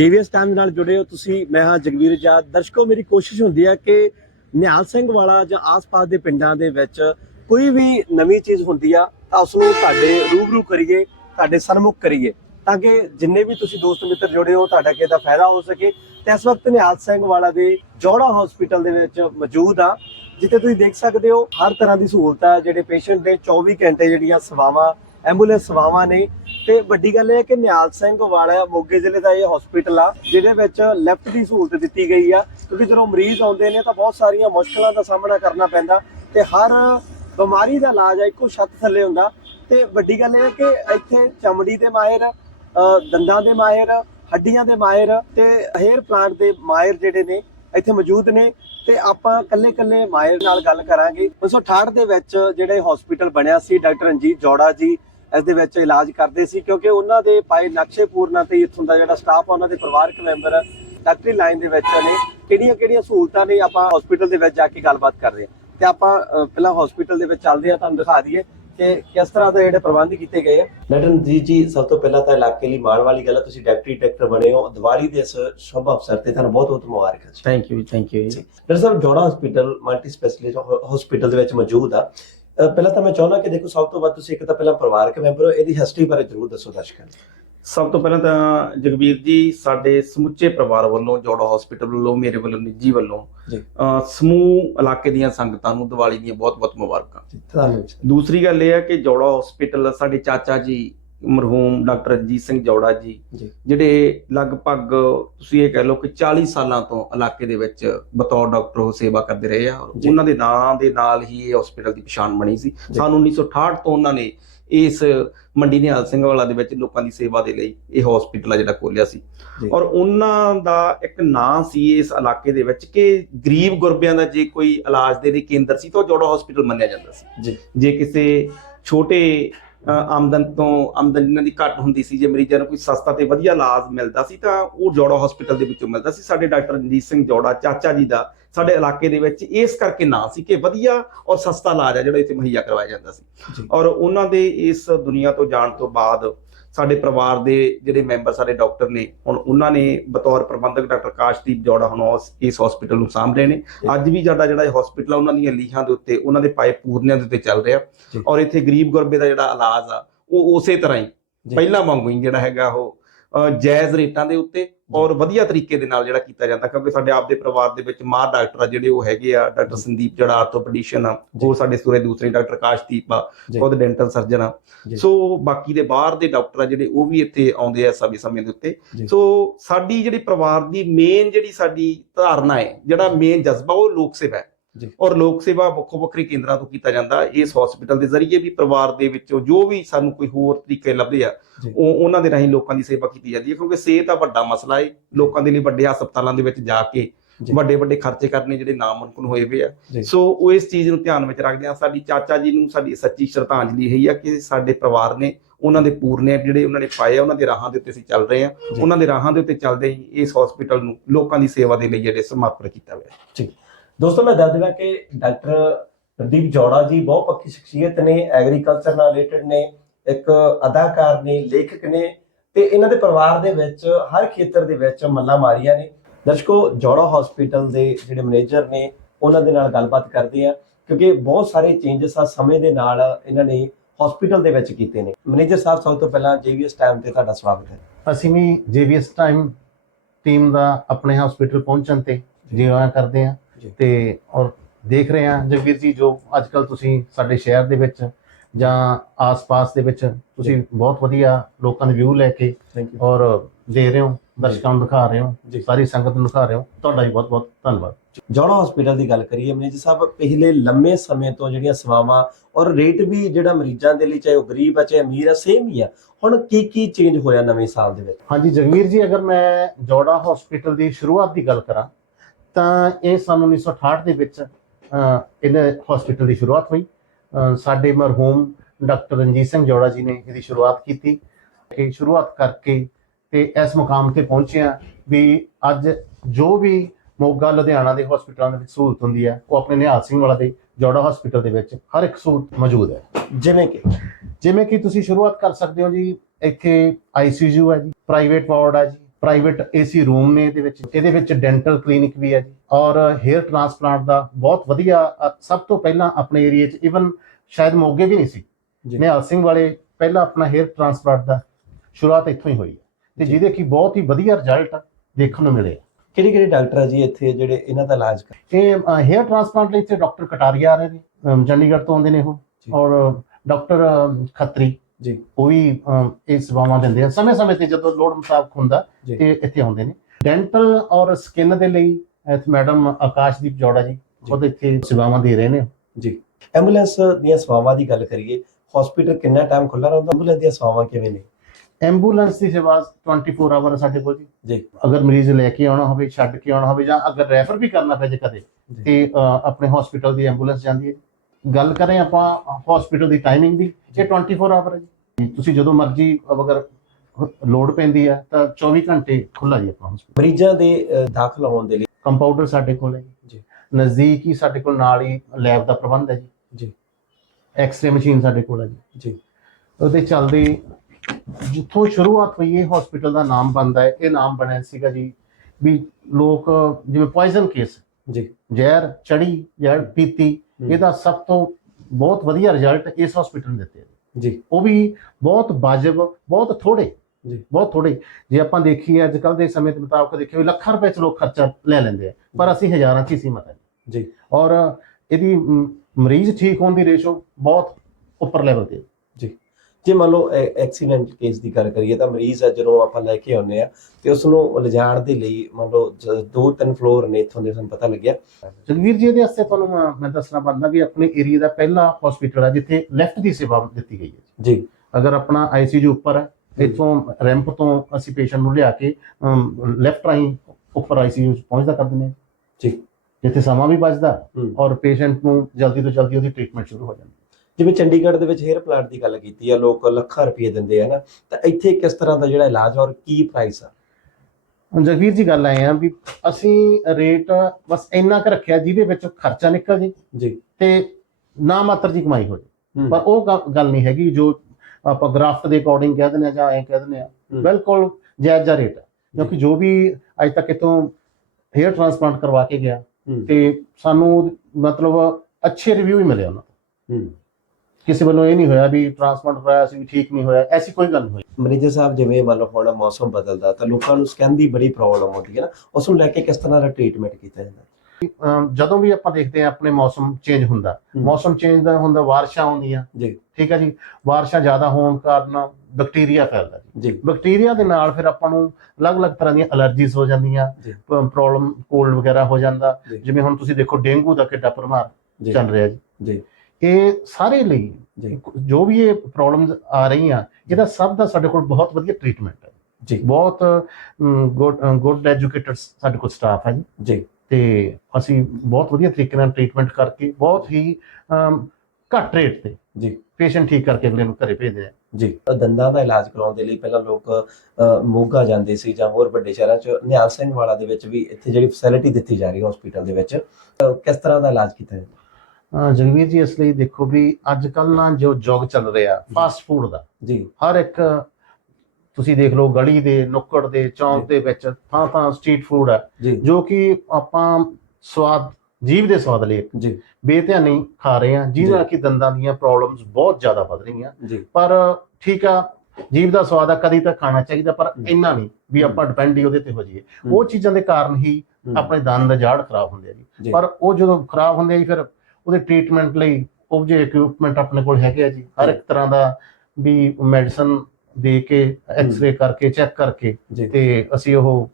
ਜੀਵੀਐਸ time ਨਾਲ ਜੁੜੇ ਹੋ ਤੁਸੀਂ। ਮੈਂ ਹਾਂ ਜਗਵੀਰ ਜਾਦ ਦਰਸ਼ਕੋ, ਮੇਰੀ ਕੋਸ਼ਿਸ਼ ਹੁੰਦੀ ਹੈ ਕਿ ਨਿਹਾਲ ਸਿੰਘ ਵਾਲਾ ਜਾਂ ਆਸ-ਪਾਸ ਦੇ ਪਿੰਡਾਂ ਦੇ ਵਿੱਚ ਕੋਈ ਵੀ ਨਵੀਂ ਚੀਜ਼ ਹੁੰਦੀ ਆ, ਤਾਂ ਉਸ ਨੂੰ ਤੁਹਾਡੇ ਰੂਬਰੂ ਕਰੀਏ, ਤੁਹਾਡੇ ਸਨਮੁਖ ਕਰੀਏ, ਤਾਂ ਕਿ ਜਿੰਨੇ ਵੀ ਤੁਸੀਂ ਦੋਸਤ ਮਿੱਤਰ ਜੁੜੇ ਹੋ, ਤੁਹਾਡਾ ਕਿਸੇ ਦਾ ਫਾਇਦਾ ਹੋ ਸਕੇ। ਤੇ ਇਸ ਵਕਤ ਨਿਹਾਲ ਸਿੰਘ ਵਾਲਾ ਦੇ ਜੋੜਾ ਹਸਪੀਟਲ ਦੇ ਵਿੱਚ ਮੌਜੂਦ ਆ, ਜਿੱਥੇ ਤੁਸੀਂ ਦੇਖ ਸਕਦੇ ਹੋ ਹਰ ਤਰ੍ਹਾਂ ਦੀ ਸਹੂਲਤ ਹੈ ਜਿਹੜੇ ਪੇਸ਼ੈਂਟ ਦੇ 24 ਘੰਟੇ ਜਿਹੜੀਆਂ ਸੇਵਾਵਾਂ ਐਂਬੂਲੈਂਸ ਸੇਵਾਵਾਂ ਨੇ ਤੇ ਵੱਡੀ ਗੱਲ ਇਹ ਹੈ ਕਿ ਨਿਹਾਲ ਸਿੰਘ ਵਾਲਾ ਮੋਗੇ ਜ਼ਿਲ੍ਹੇ ਦਾ ਇਹ ਹਸਪੀਟਲ ਆ, ਜਿਹਦੇ ਵਿੱਚ ਲੈਫਟ ਦੀ ਸਹੂਲਤ ਦਿੱਤੀ ਗਈ ਆ, ਕਿਉਂਕਿ ਜਦੋਂ ਮਰੀਜ਼ ਆਉਂਦੇ ਨੇ ਤਾਂ ਬਹੁਤ ਸਾਰੀਆਂ ਮੁਸ਼ਕਲਾਂ ਦਾ ਸਾਹਮਣਾ ਕਰਨਾ ਪੈਂਦਾ ਤੇ ਹਰ ਬਿਮਾਰੀ ਦਾ ਇਲਾਜ ਆ, ਇੱਕੋ ਛੱਤ ਥੱਲੇ ਹੁੰਦਾ ਤੇ ਵੱਡੀ ਗੱਲ ਇਹ ਹੈ ਕਿ ਇੱਥੇ ਚਮੜੀ ਦੇ ਮਾਹਿਰ ਦੰਦਾਂ ਦੇ ਮਾਹਿਰ, ਹੱਡੀਆਂ ਦੇ ਮਾਹਿਰ ਤੇ ਹੇਅਰ ਪਲਾਂਟ ਦੇ ਮਾਹਿਰ ਜਿਹੜੇ ਨੇ ਇੱਥੇ ਮੌਜੂਦ ਨੇ ਤੇ ਆਪਾਂ ਕੱਲੇ ਕੱਲੇ ਮਾਹਿਰ ਨਾਲ ਗੱਲ ਕਰਾਂਗੇ। 1968 ਦੇ ਵਿੱਚ ਜਿਹੜੇ ਹਸਪੀਟਲ ਬਣਿਆ ਸੀ, ਡਾਕਟਰ ਰਣਜੀਤ ਜੋੜਾ ਜੀ ਇਸ ਦੇ ਵਿੱਚ ਇਲਾਜ ਕਰਦੇ ਸੀ ਕਿਉਂਕਿ ਉਹਨਾਂ ਦੇ ਪਾਏ ਨਕਸ਼ੇ ਪੂਰਨਾ ਤੇ ਇੱਥੋਂ ਦਾ ਜਿਹੜਾ ਸਟਾਫ ਆ ਉਹਨਾਂ ਦੇ ਪਰਿਵਾਰਕ ਮੈਂਬਰ ਡਾਕਟਰੀ ਲਾਈਨ ਦੇ ਵਿੱਚ ਨੇ। ਕਿਹੜੀਆਂ ਕਿਹੜੀਆਂ ਸਹੂਲਤਾਂ ਨੇ ਆਪਾਂ ਹਸਪੀਟਲ ਦੇ ਵਿੱਚ ਜਾ ਕੇ ਗੱਲਬਾਤ ਕਰ ਰਹੇ ਹਾਂ। ਤੇ ਆਪਾਂ ਪਹਿਲਾਂ ਹਸਪੀਟਲ ਦੇ ਵਿੱਚ ਚੱਲਦੇ ਆ ਤੁਹਾਨੂੰ ਦਿਖਾ ਦਈਏ ਕਿ ਕਿਸ ਤਰ੍ਹਾਂ ਦੇ ਜਿਹੜੇ ਪ੍ਰਬੰਧ ਕੀਤੇ ਗਏ ਆ। ਡਾਕਟਰ ਜੀ ਜੀ ਸਭ ਤੋਂ ਪਹਿਲਾਂ ਤਾਂ ਇਲਾਕੇ ਲਈ ਮਾਣ ਵਾਲੀ ਗੱਲ ਹੈ ਤੁਸੀਂ ਡਿਪਟੀ ਡਾਇਰੈਕਟਰ ਬਣੇ ਹੋ। ਦੀਵਾਲੀ ਦੇ ਇਸ ਸ਼ੁਭ ਅਵਸਰ ਤੇ ਤੁਹਾਨੂੰ ਬਹੁਤ ਬਹੁਤ ਮੁਬਾਰਕਾਂ ਜੀ। ਥੈਂਕ ਯੂ ਥੈਂਕ ਯੂ ਜੀ। ਡਾਕਟਰ ਸਾਹਿਬ Jora hospital multi specialist hospital ਦੇ ਵਿੱਚ ਮੌਜੂਦ ਆ। ਪਹਿਲਾਂ ਤਾਂ ਮੈਂ ਚਾਹੁੰਦਾ ਕਿ ਦੇਖੋ ਸਭ ਤੋਂ ਵੱਧ ਤੁਸੀਂ ਇੱਕ ਤਾਂ ਪਹਿਲਾਂ ਪਰਿਵਾਰਕ ਮੈਂਬਰ ਹੋ ਇਹਦੀ ਹਿਸਟਰੀ ਬਾਰੇ ਜ਼ਰੂਰ ਦੱਸੋ ਦਰਸ਼ਕਾਂ ਨੂੰ। ਸਭ ਤੋਂ ਪਹਿਲਾਂ ਤਾਂ ਜਗਵੀਰ ਜੀ ਸਾਡੇ ਸਮੁੱਚੇ ਪਰਿਵਾਰ ਵੱਲੋਂ ਜੋੜਾ ਹਸਪੀਟਲ ਵੱਲੋਂ ਮੇਰੇ ਵੱਲੋਂ ਨਿੱਜੀ ਵੱਲੋਂ ਸਮੂਹ ਇਲਾਕੇ ਦੀਆਂ ਸੰਗਤਾਂ ਨੂੰ ਦੀਵਾਲੀ ਦੀਆਂ ਬਹੁਤ-ਬਹੁਤ ਮੁਬਾਰਕਾਂ। ਧੰਨਵਾਦ। ਦੂਸਰੀ ਗੱਲ ਇਹ ਹੈ ਕਿ ਜੋੜਾ ਹਸਪੀਟਲ ਸਾਡੇ ਚਾਚਾ ਜੀ ਮਰਹੂਮ ਡਾਕਟਰ ਰਣਜੀਤ ਸਿੰਘ ਜੋੜਾ ਜੀ ਜਿਹੜੇ ਲਗਭਗ ਤੁਸੀਂ ਇਹ ਕਹਿ ਲਓ ਕਿ 40 ਸਾਲਾਂ ਤੋਂ ਇਲਾਕੇ ਦੇ ਵਿੱਚ ਬਤੌਰ ਡਾਕਟਰ ਉਹ ਸੇਵਾ ਕਰਦੇ ਰਹੇ ਆ। ਉਹਨਾਂ ਦੇ ਨਾਂ ਦੇ ਨਾਲ ਹੀ ਇਹ ਹਸਪੀਟਲ ਦੀ ਪਛਾਣ ਬਣੀ ਸੀ। ਸਾਨੂੰ 1968 ਤੋਂ ਉਹਨਾਂ ਨੇ ਇਸ ਮੰਡੀ ਨਿਹਾਲ ਸਿੰਘ ਵਾਲਾ ਦੇ ਵਿੱਚ ਲੋਕਾਂ ਦੀ ਸੇਵਾ ਦੇ ਲਈ ਇਹ ਹਸਪੀਟਲ ਆ ਜਿਹੜਾ ਖੋਲਿਆ ਸੀ। ਔਰ ਉਹਨਾਂ ਦਾ ਇੱਕ ਨਾਂ ਸੀ ਇਸ ਇਲਾਕੇ ਦੇ ਵਿੱਚ ਕਿ ਗਰੀਬ ਗੁਰਬਿਆਂ ਦਾ ਜੇ ਕੋਈ ਇਲਾਜ ਦੇ ਲਈ ਕੇਂਦਰ ਸੀ ਤਾਂ ਉਹ ਜੋੜਾ ਹਸਪੀਟਲ ਮੰਨਿਆ ਜਾਂਦਾ ਸੀ। ਜੀ ਕਿਸੇ ਛੋਟੇ ਆਮਦਨ ਤੋਂ ਆਮਦਨ ਜਿਨ੍ਹਾਂ ਦੀ ਘੱਟ ਹੁੰਦੀ ਸੀ ਜੇ ਮਰੀਜ਼ਾਂ ਨੂੰ ਕੋਈ ਸਸਤਾ ਤੇ ਵਧੀਆ ਇਲਾਜ ਮਿਲਦਾ ਸੀ ਤਾਂ ਉਹ ਜੋੜਾ ਹਸਪੀਟਲ ਦੇ ਵਿੱਚੋਂ ਮਿਲਦਾ ਸੀ। ਸਾਡੇ ਡਾਕਟਰ ਰਣਜੀਤ ਸਿੰਘ ਜੋੜਾ ਚਾਚਾ ਜੀ ਦਾ ਸਾਡੇ ਇਲਾਕੇ ਦੇ ਵਿੱਚ ਇਸ ਕਰਕੇ ਨਾਂ ਸੀ ਕਿ ਵਧੀਆ ਔਰ ਸਸਤਾ ਇਲਾਜ ਆ ਜਿਹੜਾ ਇੱਥੇ ਮੁਹੱਈਆ ਕਰਵਾਇਆ ਜਾਂਦਾ ਸੀ। ਔਰ ਉਹਨਾਂ ਦੇ ਇਸ ਦੁਨੀਆ ਤੋਂ ਜਾਣ ਤੋਂ ਬਾਅਦ ਸਾਡੇ ਪਰਿਵਾਰ ਦੇ ਜਿਹੜੇ ਮੈਂਬਰ ਸਾਡੇ ਡਾਕਟਰ ਨੇ ਹੁਣ ਉਹਨਾਂ ਨੇ ਬਤੌਰ ਪ੍ਰਬੰਧਕ ਡਾਕਟਰ ਕਾਸ਼ਦੀਪ ਜੋੜਾ ਹੁਣ ਉਸ- ਇਸ ਹਸਪੀਟਲ ਨੂੰ ਸਾਂਭ ਰਹੇ ਨੇ ਅੱਜ ਵੀ ਸਾਡਾ ਜਿਹੜਾ ਇਹ ਹਸਪੀਟਲ ਆ ਉਹਨਾਂ ਦੀਆਂ ਲੀਹਾਂ ਦੇ ਉੱਤੇ ਉਹਨਾਂ ਦੇ ਪਾਏ ਪੂਰਨਿਆਂ ਦੇ ਉੱਤੇ ਚੱਲ ਰਿਹਾ। ਔਰ ਇੱਥੇ ਗਰੀਬ ਗੁਰਬੇ ਦਾ ਜਿਹੜਾ ਇਲਾਜ ਆ ਉਹ ਉਸੇ ਤਰ੍ਹਾਂ ਹੀ। ਪਹਿਲਾਂ ਵਾਂਗੂ ਹੀ ਜਿਹੜਾ ਹੈਗਾ ਉਹ ਜਾਇਜ਼ ਰੇਟਾਂ ਦੇ ਉੱਤੇ ਔਰ ਵਧੀਆ ਤਰੀਕੇ ਦੇ ਨਾਲ ਜਿਹੜਾ ਕੀਤਾ ਜਾਂਦਾ ਕਿਉਂਕਿ ਸਾਡੇ ਆਪ ਦੇ ਪਰਿਵਾਰ ਦੇ ਵਿੱਚ ਮਾਰ ਡਾਕਟਰ ਆ ਜਿਹੜੇ ਉਹ ਹੈਗੇ ਆ ਡਾਕਟਰ ਸੰਦੀਪ ਜਿਹੜਾ ਆਰਥੋਪੈਡਿਸ਼ਨ ਆ ਉਹ ਸਾਡੇ ਸੂਰੇ ਦੂਸਰੇ ਡਾਕਟਰ ਕਾਸ਼ਦੀਪ ਆ। ਖੁਦ ਡੈਂਟਲ ਸਰਜਨ ਆ। ਸੋ ਬਾਕੀ ਦੇ ਬਾਹਰ ਦੇ ਡਾਕਟਰ ਆ ਜਿਹੜੇ ਉਹ ਵੀ ਇੱਥੇ ਆਉਂਦੇ ਆ ਸਮੇਂ ਸਮੇਂ ਦੇ ਉੱਤੇ। ਸੋ ਸਾਡੀ ਜਿਹੜੀ ਪਰਿਵਾਰ ਦੀ ਮੇਨ ਜਿਹੜੀ ਸਾਡੀ ਧਾਰਨਾ ਹੈ ਜਿਹੜਾ ਮੇਨ ਜਜ਼ਬਾ ਉਹ ਲੋਕ ਸੇਵਾ ਹੈ। ਔਰ ਲੋਕ ਸੇਵਾ ਵੱਖੋ ਵੱਖਰੇ ਕੇਂਦਰਾਂ ਤੋਂ ਕੀਤਾ ਜਾਂਦਾ। ਇਸ ਹਸਪੀਟਲ ਦੇ ਜ਼ਰੀਏ ਵੀ ਪਰਿਵਾਰ ਦੇ ਵਿੱਚੋਂ ਜੋ ਵੀ ਸਾਨੂੰ ਕੋਈ ਹੋਰ ਤਰੀਕੇ ਲੱਭਦੇ ਆ ਜੀ। ਉਹ ਉਹਨਾਂ ਦੇ ਰਾਹੀਂ ਲੋਕਾਂ ਦੀ ਸੇਵਾ ਕੀਤੀ ਜਾਂਦੀ ਹੈ ਕਿਉਂਕਿ ਸਿਹਤ ਦਾ ਵੱਡਾ ਮਸਲਾ ਹੈ ਲੋਕਾਂ ਦੇ ਲਈ ਵੱਡੇ ਹਸਪਤਾਲਾਂ ਦੇ ਵਿੱਚ ਜਾ ਕੇ ਜੀ। ਵੱਡੇ ਵੱਡੇ ਖਰਚੇ ਕਰਨੇ ਜਿਹੜੇ ਨਾਮੁਮਕਿਨ ਹੋਏ ਪਏ ਆ। ਜੀ। ਸੋ ਉਹ ਇਸ ਚੀਜ਼ ਨੂੰ ਧਿਆਨ ਵਿੱਚ ਰੱਖਦੇ ਆ। ਸਾਡੀ ਚਾਚਾ ਜੀ ਨੂੰ ਸਾਡੀ ਸੱਚੀ ਸ਼ਰਧਾਂਜਲੀ ਇਹੀ ਆ ਕਿ ਸਾਡੇ ਪਰਿਵਾਰ ਨੇ ਉਹਨਾਂ ਦੇ ਪੂਰਨੇ ਜਿਹੜੇ ਉਹਨਾਂ ਨੇ ਪਾਏ ਆ ਉਹਨਾਂ ਦੇ ਰਾਹਾਂ ਦੇ ਉੱਤੇ ਅਸੀਂ ਚੱਲ ਰਹੇ ਆ। ਜੀ। ਉਹਨਾਂ ਦੇ ਰਾਹਾਂ ਦੇ ਉੱਤੇ ਚੱਲਦੇ ਹੀ ਇਸ ਹਸਪੀਟਲ ਨੂੰ ਲੋਕਾਂ ਦੀ ਸੇਵਾ ਦੇ ਲਈ ਜਿਹੜੇ ਸਮਰਪਿਤ ਕੀਤਾ ਹੋਇਆ। ਹੈ ਦੋਸਤੋ, ਮੈਂ ਦੱਸ ਦੇਵਾਂ ਕਿ ਡਾਕਟਰ ਪ੍ਰਦੀਪ ਜੋੜਾ ਜੀ ਬਹੁਤ ਪੱਕੀ ਸ਼ਖਸੀਅਤ ਨੇ ਐਗਰੀਕਲਚਰ ਨਾਲ ਰਿਲੇਟਡ ਨੇ, ਇੱਕ ਅਦਾਕਾਰ ਨੇ, ਲੇਖਕ ਨੇ ਤੇ ਇਹਨਾਂ ਦੇ ਪਰਿਵਾਰ ਦੇ ਵਿੱਚ, ਹਰ ਖੇਤਰ ਦੇ ਵਿੱਚ ਮੱਲਾ ਮਾਰੀਆਂ ਨੇ। ਦਰਸ਼ਕੋ, ਜੋੜਾ ਹਸਪੀਟਲ ਦੇ ਜਿਹੜੇ ਮੈਨੇਜਰ ਨੇ, ਉਹਨਾਂ ਦੇ ਨਾਲ ਗੱਲਬਾਤ ਕਰਦੇ ਆ ਕਿਉਂਕਿ ਬਹੁਤ ਸਾਰੇ ਚੇਂਜਸ ਆ ਸਮੇਂ ਦੇ ਨਾਲ ਇਹਨਾਂ ਨੇ ਹਸਪੀਟਲ ਦੇ ਵਿੱਚ ਕੀਤੇ ਨੇ। ਮੈਨੇਜਰ ਸਾਹਿਬ, ਸਭ ਤੋਂ ਪਹਿਲਾਂ ਜੀਵੀਐਸ ਟਾਈਮ ਤੇ ਤੁਹਾਡਾ ਸਵਾਗਤ ਹੈ। ਅਸੀਂ ਵੀ ਜੀਵੀਐਸ ਟਾਈਮ ਟੀਮ ਦਾ ਆਪਣੇ ਹਸਪੀਟਲ ਪਹੁੰਚਣ ਤੇ ਜਿਉਂ ਕਰਦੇ ਆ ਤੇ ਔਰ ਦੇਖ ਰਹੇ ਆ ਜਗਵੀਰ ਜੀ ਜੋ ਅੱਜ ਕੱਲ ਤੁਸੀਂ ਸਾਡੇ ਸ਼ਹਿਰ ਦੇ ਵਿੱਚ ਜਾਂ ਆਸ-ਪਾਸ ਦੇ ਵਿੱਚ ਤੁਸੀਂ ਬਹੁਤ ਵਧੀਆ ਲੋਕਾਂ ਦੇ ਵਿਊ ਲੈ ਕੇ ਔਰ ਦੇ ਰਹੇ ਹੋ ਦਰਸ਼ਕਾਂ ਨੂੰ ਦਿਖਾ ਰਹੇ ਹੋ ਸਾਰੀ ਸੰਗਤ ਨੂੰ ਦਿਖਾ ਰਹੇ ਹੋ ਤੁਹਾਡਾ ਵੀ ਬਹੁਤ-ਬਹੁਤ ਧੰਨਵਾਦ। ਜੋੜਾ ਹਸਪੀਟਲ ਦੀ ਗੱਲ ਕਰੀਏ ਮੈਨੇਜਰ ਸਾਹਿਬ ਪਹਿਲੇ ਲੰਮੇ ਸਮੇਂ ਤੋਂ ਜਿਹੜੀਆਂ ਸੇਵਾਵਾਂ ਔਰ ਰੇਟ ਵੀ ਜਿਹੜਾ ਮਰੀਜ਼ਾਂ ਦੇ ਲਈ ਚਾਹੇ ਉਹ ਗਰੀਬ ਆ ਚਾਹੇ ਅਮੀਰ ਆ ਸੇਮ ਹੀ ਆ। ਹੁਣ ਕੀ ਕੀ ਚੇਂਜ ਹੋਇਆ ਨਵੇਂ ਸਾਲ ਦੇ ਵਿੱਚ? ਹਾਂਜੀ ਜਗਵੀਰ ਜੀ ਅਗਰ ਮੈਂ ਜੋੜਾ ਹਸਪੀਟਲ ਦੀ ਸ਼ੁਰੂਆਤ ਦੀ ਗੱਲ ਕਰਾਂ ਤਾਂ ਇਹ ਸਨ 1968 ਦੇ ਵਿੱਚ ਇਹਨੇ ਹਸਪੀਟਲ ਦੀ ਸ਼ੁਰੂਆਤ ਹੋਈ। ਸਾਡੇ ਮਰਹੂਮ ਡਾਕਟਰ ਰਣਜੀਤ ਸਿੰਘ ਜੋੜਾ ਜੀ ਨੇ ਇਹਦੀ ਸ਼ੁਰੂਆਤ ਕੀਤੀ। ਕਿ ਸ਼ੁਰੂਆਤ ਕਰਕੇ ਤੇ ਇਸ ਮੁਕਾਮ ਤੇ ਪਹੁੰਚਿਆ ਵੀ ਅੱਜ ਜੋ ਵੀ ਮੋਗਾ ਲੁਧਿਆਣਾ ਦੇ ਹਸਪੀਟਲਾਂ ਦੇ ਵਿੱਚ ਸਹੂਲਤ ਹੁੰਦੀ ਹੈ ਉਹ ਆਪਣੇ ਨਿਹਾਲ ਸਿੰਘ ਵਾਲਾ ਦੇ ਜੋੜਾ ਹਸਪੀਟਲ ਦੇ ਵਿੱਚ ਹਰ ਇੱਕ ਸਹੂਲਤ ਮੌਜੂਦ ਹੈ। ਜਿਵੇਂ ਕਿ? ਜਿਵੇਂ ਕਿ ਤੁਸੀਂ ਸ਼ੁਰੂਆਤ ਕਰ ਸਕਦੇ ਹੋ ਜੀ ਇੱਥੇ ਆਈਸੀਯੂ ਹੈ ਜੀ ਪ੍ਰਾਈਵੇਟ ਵਾਰਡ ਹੈ ਜੀ ਪ੍ਰਾਈਵੇਟ ਏਸੀ ਰੂਮ ਨੇ ਇਹਦੇ ਵਿੱਚ ਇਹਦੇ ਵਿੱਚ ਡੈਂਟਲ ਕਲੀਨਿਕ ਵੀ ਹੈ ਜੀ। ਔਰ ਹੇਅਰ ਟ੍ਰਾਂਸਪਲਾਂਟ ਦਾ ਬਹੁਤ ਵਧੀਆ ਸਭ ਤੋਂ ਪਹਿਲਾਂ ਆਪਣੇ ਏਰੀਆ 'ਚ ਇਵਨ ਸ਼ਾਇਦ ਮੋਗੇ ਵੀ ਨਹੀਂ ਸੀ। ਨਿਹਾਲ ਸਿੰਘ ਵਾਲੇ ਪਹਿਲਾਂ ਆਪਣਾ ਹੇਅਰ ਟ੍ਰਾਂਸਪਲਾਂਟ ਦਾ ਸ਼ੁਰੂਆਤ ਇੱਥੋਂ ਹੀ ਹੋਈ ਹੈ। ਤੇ ਜਿਹਦੇ ਕੀ ਬਹੁਤ ਹੀ ਵਧੀਆ ਰਿਜ਼ਲਟ ਦੇਖਣ ਨੂੰ ਮਿਲੇ। ਕਿਹੜੇ ਕਿਹੜੇ ਡਾਕਟਰ ਆ ਜੀ ਇੱਥੇ ਜਿਹੜੇ ਇਹਨਾਂ ਦਾ ਇਲਾਜ ਕਰ ਇਹ ਹੇਅਰ ਟ੍ਰਾਂਸਪਲਾਂਟ ਲਈ ਤੇ ਡਾਕਟਰ ਕਟਾਰੀਆ ਆ ਰਹੇ ਨੇ ਚੰਡੀਗੜ੍ਹ ਤੋਂ ਆਉਂਦੇ ਨੇ ਉਹ। ਔਰ ਡਾਕਟਰ ਖੱਤਰੀ। ਜੀ। ਉਹ ਵੀ ਅਮ, ਇਹ ਸੇਵਾਵਾਂ ਦਿੰਦੇ ਆ। ਸਮੇਂ ਸਮੇਂ ਤੇ ਜਦੋਂ ਲੋੜ ਮੁਤਾਬਕ ਹੁੰਦਾ ਜੀ। ਤੇ ਇੱਥੇ ਆਉਂਦੇ ਨੇ। ਡੈਂਟਲ ਔਰ ਸਕਿਨ ਦੇ ਲਈ ਇੱਥੇ ਮੈਡਮ ਆਕਾਸ਼ਦੀਪ ਜੋੜਾ ਜੀ। ਉਹਦੇ ਇੱਥੇ ਸੇਵਾਵਾਂ ਦੇ ਰਹੇ ਨੇ। ਜੀ। ਐਂਬੂਲੈਂਸ ਦੀਆਂ ਸੇਵਾਵਾਂ ਦੀ ਗੱਲ ਕਰੀਏ ਹਸਪੀਟਲ ਕਿੰਨਾ ਟਾਈਮ ਖੁੱਲਾ ਰਹਿੰਦਾ? ਐਂਬੂਲੈਂਸ ਦੀਆਂ ਸੇਵਾਵਾਂ ਕਿਵੇਂ ਨੇ? ਐਂਬੂਲੈਂਸ ਦੀ ਸੇਵਾ 24 ਆਵਰ ਸਾਡੇ ਕੋਲ ਜੀ। ਜੀ। ਅਗਰ ਮਰੀਜ਼ ਲੈ ਕੇ ਆਉਣਾ ਹੋਵੇ ਛੱਡ ਕੇ ਆਉਣਾ ਹੋਵੇ ਜਾਂ ਅਗਰ ਰੈਫਰ ਵੀ ਕਰਨਾ ਪੈ ਜੇ ਕਦੇ ਜੀ। ਤੇ ਅ, ਆਪਣੇ ਹਸਪੀਟਲ ਦੀ ਐਂਬੂਲੈਂਸ ਜਾਂਦੀ ਹੈ ਗੱਲ ਕरें ਆਪਾਂ ਹਸਪੀਟਲ ਦੀ ਟਾਈਮਿੰਗ ਦੀ ਇਹ 24 ਆਵਰ ਹੈ ਜੀ। ਤੁਸੀਂ ਜਦੋਂ ਮਰਜ਼ੀ ਅਗਰ ਲੋਡ ਪੈਂਦੀ ਹੈ ਤਾਂ 24 ਘੰਟੇ ਖੁੱਲਾ ਜੀ ਆਪਣਾ ਮਰੀਜ਼ਾਂ ਦੇ ਦਾਖਲ ਹੋਣ ਦੇ ਲਈ। ਕੰਪਾਊਂਡਰ ਸਾਡੇ ਕੋਲ ਹੈ ਜੀ। ਨਜ਼ਦੀਕ ਹੀ ਸਾਡੇ ਕੋਲ ਨਾਲ ਹੀ ਲੈਬ ਦਾ ਪ੍ਰਬੰਧ ਹੈ ਜੀ। ਜੀ। ਐਕਸ-ਰੇ ਮਸ਼ੀਨ ਸਾਡੇ ਕੋਲ ਹੈ ਜੀ। ਜੀ। ਉਹਦੇ ਚੱਲਦੇ ਜਿੱਥੋਂ ਸ਼ੁਰੂਆਤ ਹੋਈ ਇਹ ਹਸਪੀਟਲ ਦਾ ਨਾਮ ਬਣਦਾ ਹੈ। ਇਹ ਨਾਮ ਬਣਿਆ ਸੀਗਾ ਜੀ ਵੀ ਲੋਕ ਜਿਵੇਂ ਪੋਇਜ਼ਨ ਕੇਸ ਜੀ। ਜ਼ਹਿਰ ਚੜੀ ਜ਼ਹਿਰ ਪੀਤੀ। ਇਹਦਾ ਸਭ ਤੋਂ ਬਹੁਤ ਵਧੀਆ ਰਿਜ਼ਲਟ ਇਸ ਹਸਪੀਟਲ ਨੇ ਦਿੱਤੇ ਜੀ। ਉਹ ਵੀ ਬਹੁਤ ਵਾਜਬ ਬਹੁਤ ਥੋੜੇ ਜੀ। ਬਹੁਤ ਥੋੜੇ। ਜੇ ਆਪਾਂ ਦੇਖੀਏ ਅੱਜ ਕੱਲ ਦੇ ਸਮੇਂ ਦੇ ਮੁਤਾਬਕ ਦੇਖੀਏ ਲੱਖਾਂ ਰੁਪਏ ਚ ਲੋਕ ਖਰਚਾ ਲੈ ਲੈਂਦੇ ਆ ਪਰ ਅਸੀਂ ਹਜ਼ਾਰਾਂ ਚ ਹੀ ਸੀਮਤ ਹੈ ਜੀ। ਔਰ ਇਹਦੀ ਮਰੀਜ਼ ਠੀਕ ਹੋਣ ਦੀ ਰੇਸ਼ੋ ਬਹੁਤ ਉੱਪਰ ਲੈਵਲ ਤੇ। ਜੇ ਮੰਨ ਲਓ ਐਕਸੀਡੈਂਟ ਕੇਸ ਦੀ ਗੱਲ ਕਰੀਏ ਤਾਂ ਮਰੀਜ਼ ਆ ਜਦੋਂ ਆਪਾਂ ਲੈ ਕੇ ਆਉਂਦੇ ਆ ਤੇ ਉਸ ਨੂੰ ਲਿਜਾਣ ਦੇ ਲਈ ਮੰਨ ਲਓ ਦੋ ਤਿੰਨ ਫਲੋਰ ਨੇ ਇੱਥੋਂ ਦੇ ਸਾਨੂੰ ਪਤਾ ਲੱਗਿਆ। ਜਗਵੀਰ ਜੀ ਇਹਦੇ ਵਾਸਤੇ ਤੁਹਾਨੂੰ ਮੈਂ- ਦੱਸਣਾ ਬੰਦਾ ਵੀ ਆਪਣੇ ਏਰੀਆ ਦਾ ਪਹਿਲਾ ਹਸਪੀਟਲ ਹੈ ਜਿੱਥੇ ਲੈਫਟ ਦੀ ਸੇਵਾ ਦਿੱਤੀ ਗਈ ਹੈ। ਜੀ। ਅਗਰ ਆਪਣਾ ਆਈਸੀਯੂ ਉੱਪਰ ਹੈ ਇੱਥੋਂ ਰੈਂਪ ਤੋਂ ਅਸੀਂ ਪੇਸ਼ੈਂਟ ਨੂੰ ਲਿਆ ਕੇ ਲੈਫਟ ਰਾਹੀਂ ਉੱਪਰ ਆਈਸੀਯੂ ਪਹੁੰਚਦਾ ਕਰ ਦਿੰਦੇ ਜੀ। ਜਿੱਥੇ ਸਮਾਂ ਵੀ ਬਚਦਾ। ਔਰ ਪੇਸ਼ੈਂਟ ਨੂੰ ਜਲਦੀ ਤੋਂ ਜਲਦੀ ਉਹਦੀ ਟ੍ਰੀਟਮੈਂਟ ਸ਼ੁਰੂ ਹੋ ਜਾਂਦੀ ਜਿਵੇਂ ਚੰਡੀਗੜ੍ਹ ਦੇ ਵਿੱਚ ਹੇਅਰ ਪਲਾਂਟ ਦੀ ਗੱਲ ਕੀਤੀ ਆ ਲੋਕ ਲੱਖਾਂ ਰੁਪਏ ਦਿੰਦੇ ਆ ਨਾ ਤਾਂ ਇੱਥੇ ਕਿਸ ਤਰ੍ਹਾਂ ਦਾ ਜਿਹੜਾ ਇਲਾਜ ਔਰ ਕੀ ਪ੍ਰਾਈਸ ਆ? ਹੁਣ ਜਗਵੀਰ ਜੀ ਗੱਲ ਆਏ ਆ ਵੀ ਅਸੀਂ ਰੇਟ ਬਸ ਇੰਨਾ ਕੁ ਰੱਖਿਆ ਜਿਹਦੇ ਵਿੱਚ ਖਰਚਾ ਨਿਕਲ ਜੇ। ਜੀ। ਤੇ ਨਾ ਮਾਤਰ ਦੀ ਕਮਾਈ ਹੋ ਜੇ। ਪਰ ਉਹ ਗੱਲ ਨਹੀਂ ਹੈਗੀ ਜੋ ਆਪਾਂ ਗ੍ਰਾਫਟ ਦੇ ਅਕੋਰਡਿੰਗ ਕਹਿ ਦਿੰਦੇ ਆ ਜਾਂ ਐਂ ਕਹਿ ਦਿੰਦੇ ਆ। ਬਿਲਕੁਲ ਜਾਇਜ਼ ਜਿਹਾ ਰੇਟ ਹੈ ਕਿਉਂਕਿ ਜੋ। ਵੀ ਅੱਜ ਤੱਕ ਇਤੋਂ ਹੇਅਰ ਟ੍ਰਾਂਸਪਲਾਂਟ ਕਰਵਾ ਕੇ ਗਿਆ। ਤੇ ਸਾਨੂੰ ਮਤਲਬ ਅੱਛੇ ਰਿਵਿਊ ਹੀ ਮਿਲੇ ਉਹਨਾਂ ਤੋਂ। ਹੂੰ। ਕਿਸੇ ਵੱਲੋਂ ਇਹ ਨਹੀਂ ਹੋਇਆ ਵੀ ਟ੍ਰਾਂਸਪਲਾਂਟ ਕਰਾਇਆ ਸੀ ਵੀ ਠੀਕ ਨਹੀਂ ਹੋਇਆ ਐਸੀ ਕੋਈ ਗੱਲ ਨਹੀਂ ਹੋਈ। ਮੈਨੇਜਰ ਸਾਹਿਬ ਜਿਵੇਂ ਮੰਨ ਲਓ ਹੁਣ ਮੌਸਮ ਬਦਲਦਾ ਤਾਂ ਲੋਕਾਂ ਨੂੰ ਸਕੈਨ ਦੀ ਬੜੀ ਪ੍ਰੋਬਲਮ ਹੁੰਦੀ ਹੈ ਨਾ ਉਸ ਨੂੰ ਲੈ ਕੇ ਕਿਸ ਤਰ੍ਹਾਂ ਦਾ ਟ੍ਰੀਟਮੈਂਟ ਕੀਤਾ ਜਾਂਦਾ? ਜਦੋਂ ਵੀ ਆਪਾਂ ਦੇਖਦੇ ਆ ਆਪਣੇ ਮੌਸਮ ਚੇਂਜ ਹੁੰਦਾ। ਮੌਸਮ ਚੇਂਜ ਦਾ ਹੁੰਦਾ ਬਾਰਿਸ਼ਾਂ ਆਉਂਦੀਆਂ। ਜੀ। ਠੀਕ ਹੈ ਜੀ ਬਾਰਿਸ਼ਾਂ ਜ਼ਿਆਦਾ ਹੋਣ ਕਾਰਨ ਬੈਕਟੀਰੀਆ ਫੈਲਦਾ ਜੀ। ਬੈਕਟੀਰੀਆ ਦੇ ਨਾਲ ਫਿਰ ਆਪਾਂ ਨੂੰ ਅਲੱਗ-ਅਲੱਗ ਤਰ੍ਹਾਂ ਦੀਆਂ ਅਲਰਜੀਜ਼ ਹੋ ਜਾਂਦੀਆਂ। ਪ੍ਰੋਬਲਮ ਕੋਲਡ ਵਗੈਰਾ ਹੋ ਜਾਂਦਾ। ਜਿਵੇਂ ਹੁਣ ਤੁਸੀਂ ਦੇਖੋ ਡੇਂਗੂ ਦਾ ਕਿੱਡਾ ਜੀ। ਚੱਲ ਰਿਹਾ ਜੀ। ਜੀ। ਇਹ ਸਾਰੇ ਲਈ ਜੀ। ਵੀ ਇਹ ਪ੍ਰੋਬਲਮਸ ਆ ਰਹੀਆਂ ਇਹਦਾ ਸਭ ਦਾ ਸਾਡੇ ਕੋਲ ਬਹੁਤ ਵਧੀਆ ਟ੍ਰੀਟਮੈਂਟ ਹੈ। ਜੀ। ਬਹੁਤ ਗੁੱਡ ਗੁੱਡ ਐਜੂਕੇਟਡ ਸਾਡੇ ਕੋਲ ਸਟਾਫ ਹੈ ਜੀ। ਜੀ। ਤੇ ਅਸੀਂ ਬਹੁਤ ਵਧੀਆ ਤਰੀਕੇ ਨਾਲ ਟ੍ਰੀਟਮੈਂਟ ਕਰਕੇ ਬਹੁਤ ਹੀ ਘੱਟ ਰੇਟ ਤੇ ਜੀ। ਪੇਸ਼ੈਂਟ ਠੀਕ ਕਰਕੇ ਅਗਲੇ ਨੂੰ ਘਰੇ ਭੇਜਦੇ ਆ ਜੀ। ਦੰਦਾਂ ਦਾ ਇਲਾਜ ਕਰਾਉਣ ਦੇ ਲਈ ਪਹਿਲਾਂ ਲੋਕ ਮੋਗਾ ਜਾਂਦੇ ਸੀ ਜਾਂ ਹੋਰ ਵੱਡੇ ਸ਼ਹਿਰਾਂ 'ਚ ਨਿਹਾਲ ਸਿੰਘ ਵਾਲਾ ਦੇ ਵਿੱਚ ਵੀ ਇੱਥੇ ਜਿਹੜੀ ਫੈਸਿਲਿਟੀ ਦਿੱਤੀ ਜਾ ਰਹੀ ਹੈ ਹਸਪੀਟਲ ਦੇ ਵਿੱਚ ਕਿਸ ਤਰ੍ਹਾਂ ਦਾ ਇਲਾਜ ਕੀਤਾ ਜਾਂਦਾ ਜਗਵੀਰ ਜੀ ਇਸ ਲਈ ਦੇਖੋ ਵੀ ਅੱਜ ਕੱਲ ਨਾ ਜੋ ਯੁੱਗ ਚੱਲ ਰਿਹਾ ਫਾਸਟ ਫੂਡ ਦਾ ਜੀ। ਹਰ ਇੱਕ ਤੁਸੀਂ ਦੇਖ ਲਓ ਗਲੀ ਦੇ ਨੁੱਕੜ ਦੇ ਚੌਂਕ। ਦੇ ਵਿੱਚ ਥਾਂ ਥਾਂ ਸਟਰੀਟ ਫੂਡ ਹੈ ਜੀ। ਕਿ ਆਪਾਂ ਸਵਾਦ ਜੀਭ ਦੇ ਸਵਾਦ ਲਈ ਜੀ। ਬੇਧਿਆਨੀ ਖਾ ਰਹੇ ਹਾਂ ਜਿਹਦੇ। ਨਾਲ ਕਿ ਦੰਦਾਂ ਦੀਆਂ ਪ੍ਰੋਬਲਮਸ ਬਹੁਤ ਜ਼ਿਆਦਾ ਵੱਧ ਰਹੀਆਂ। ਪਰ ਠੀਕ ਆ ਜੀਭ ਦਾ ਸਵਾਦ ਆ ਕਦੀ ਤਾਂ ਖਾਣਾ ਚਾਹੀਦਾ ਪਰ। ਇੰਨਾ ਨਹੀਂ ਵੀ ਆਪਾਂ ਡਿਪੈਂਡ ਹੀ ਉਹਦੇ ਤੇ ਹੋ ਜਾਈਏ। ਉਹ ਚੀਜ਼ਾਂ ਦੇ ਕਾਰਨ ਹੀ। ਆਪਣੇ ਦੰਦ ਜਾੜ ਖਰਾਬ ਹੁੰਦੇ ਆ ਜੀ। ਜੀ। ਪਰ ਉਹ ਜਦੋਂ ਖਰਾਬ ਹੁੰਦੇ ਆ ਜੀ ਫਿਰ ਉਹਦੇ ਟ੍ਰੀਟਮੈਂਟ ਲਈ ਉਹ ਜੇ ਇਕਵਿਪਮੈਂਟ ਆਪਣੇ ਕੋਲ ਹੈਗੇ ਆ ਜੀ। ਹਰ ਇੱਕ ਤਰ੍ਹਾਂ ਦਾ ਵੀ ਮੈਡੀਸਨ ਦੇ ਕੇ ਐਕਸ-ਰੇ ਕਰਕੇ ਚੈੱਕ ਕਰਕੇ ਤੇ ਅਸੀਂ ਉਹ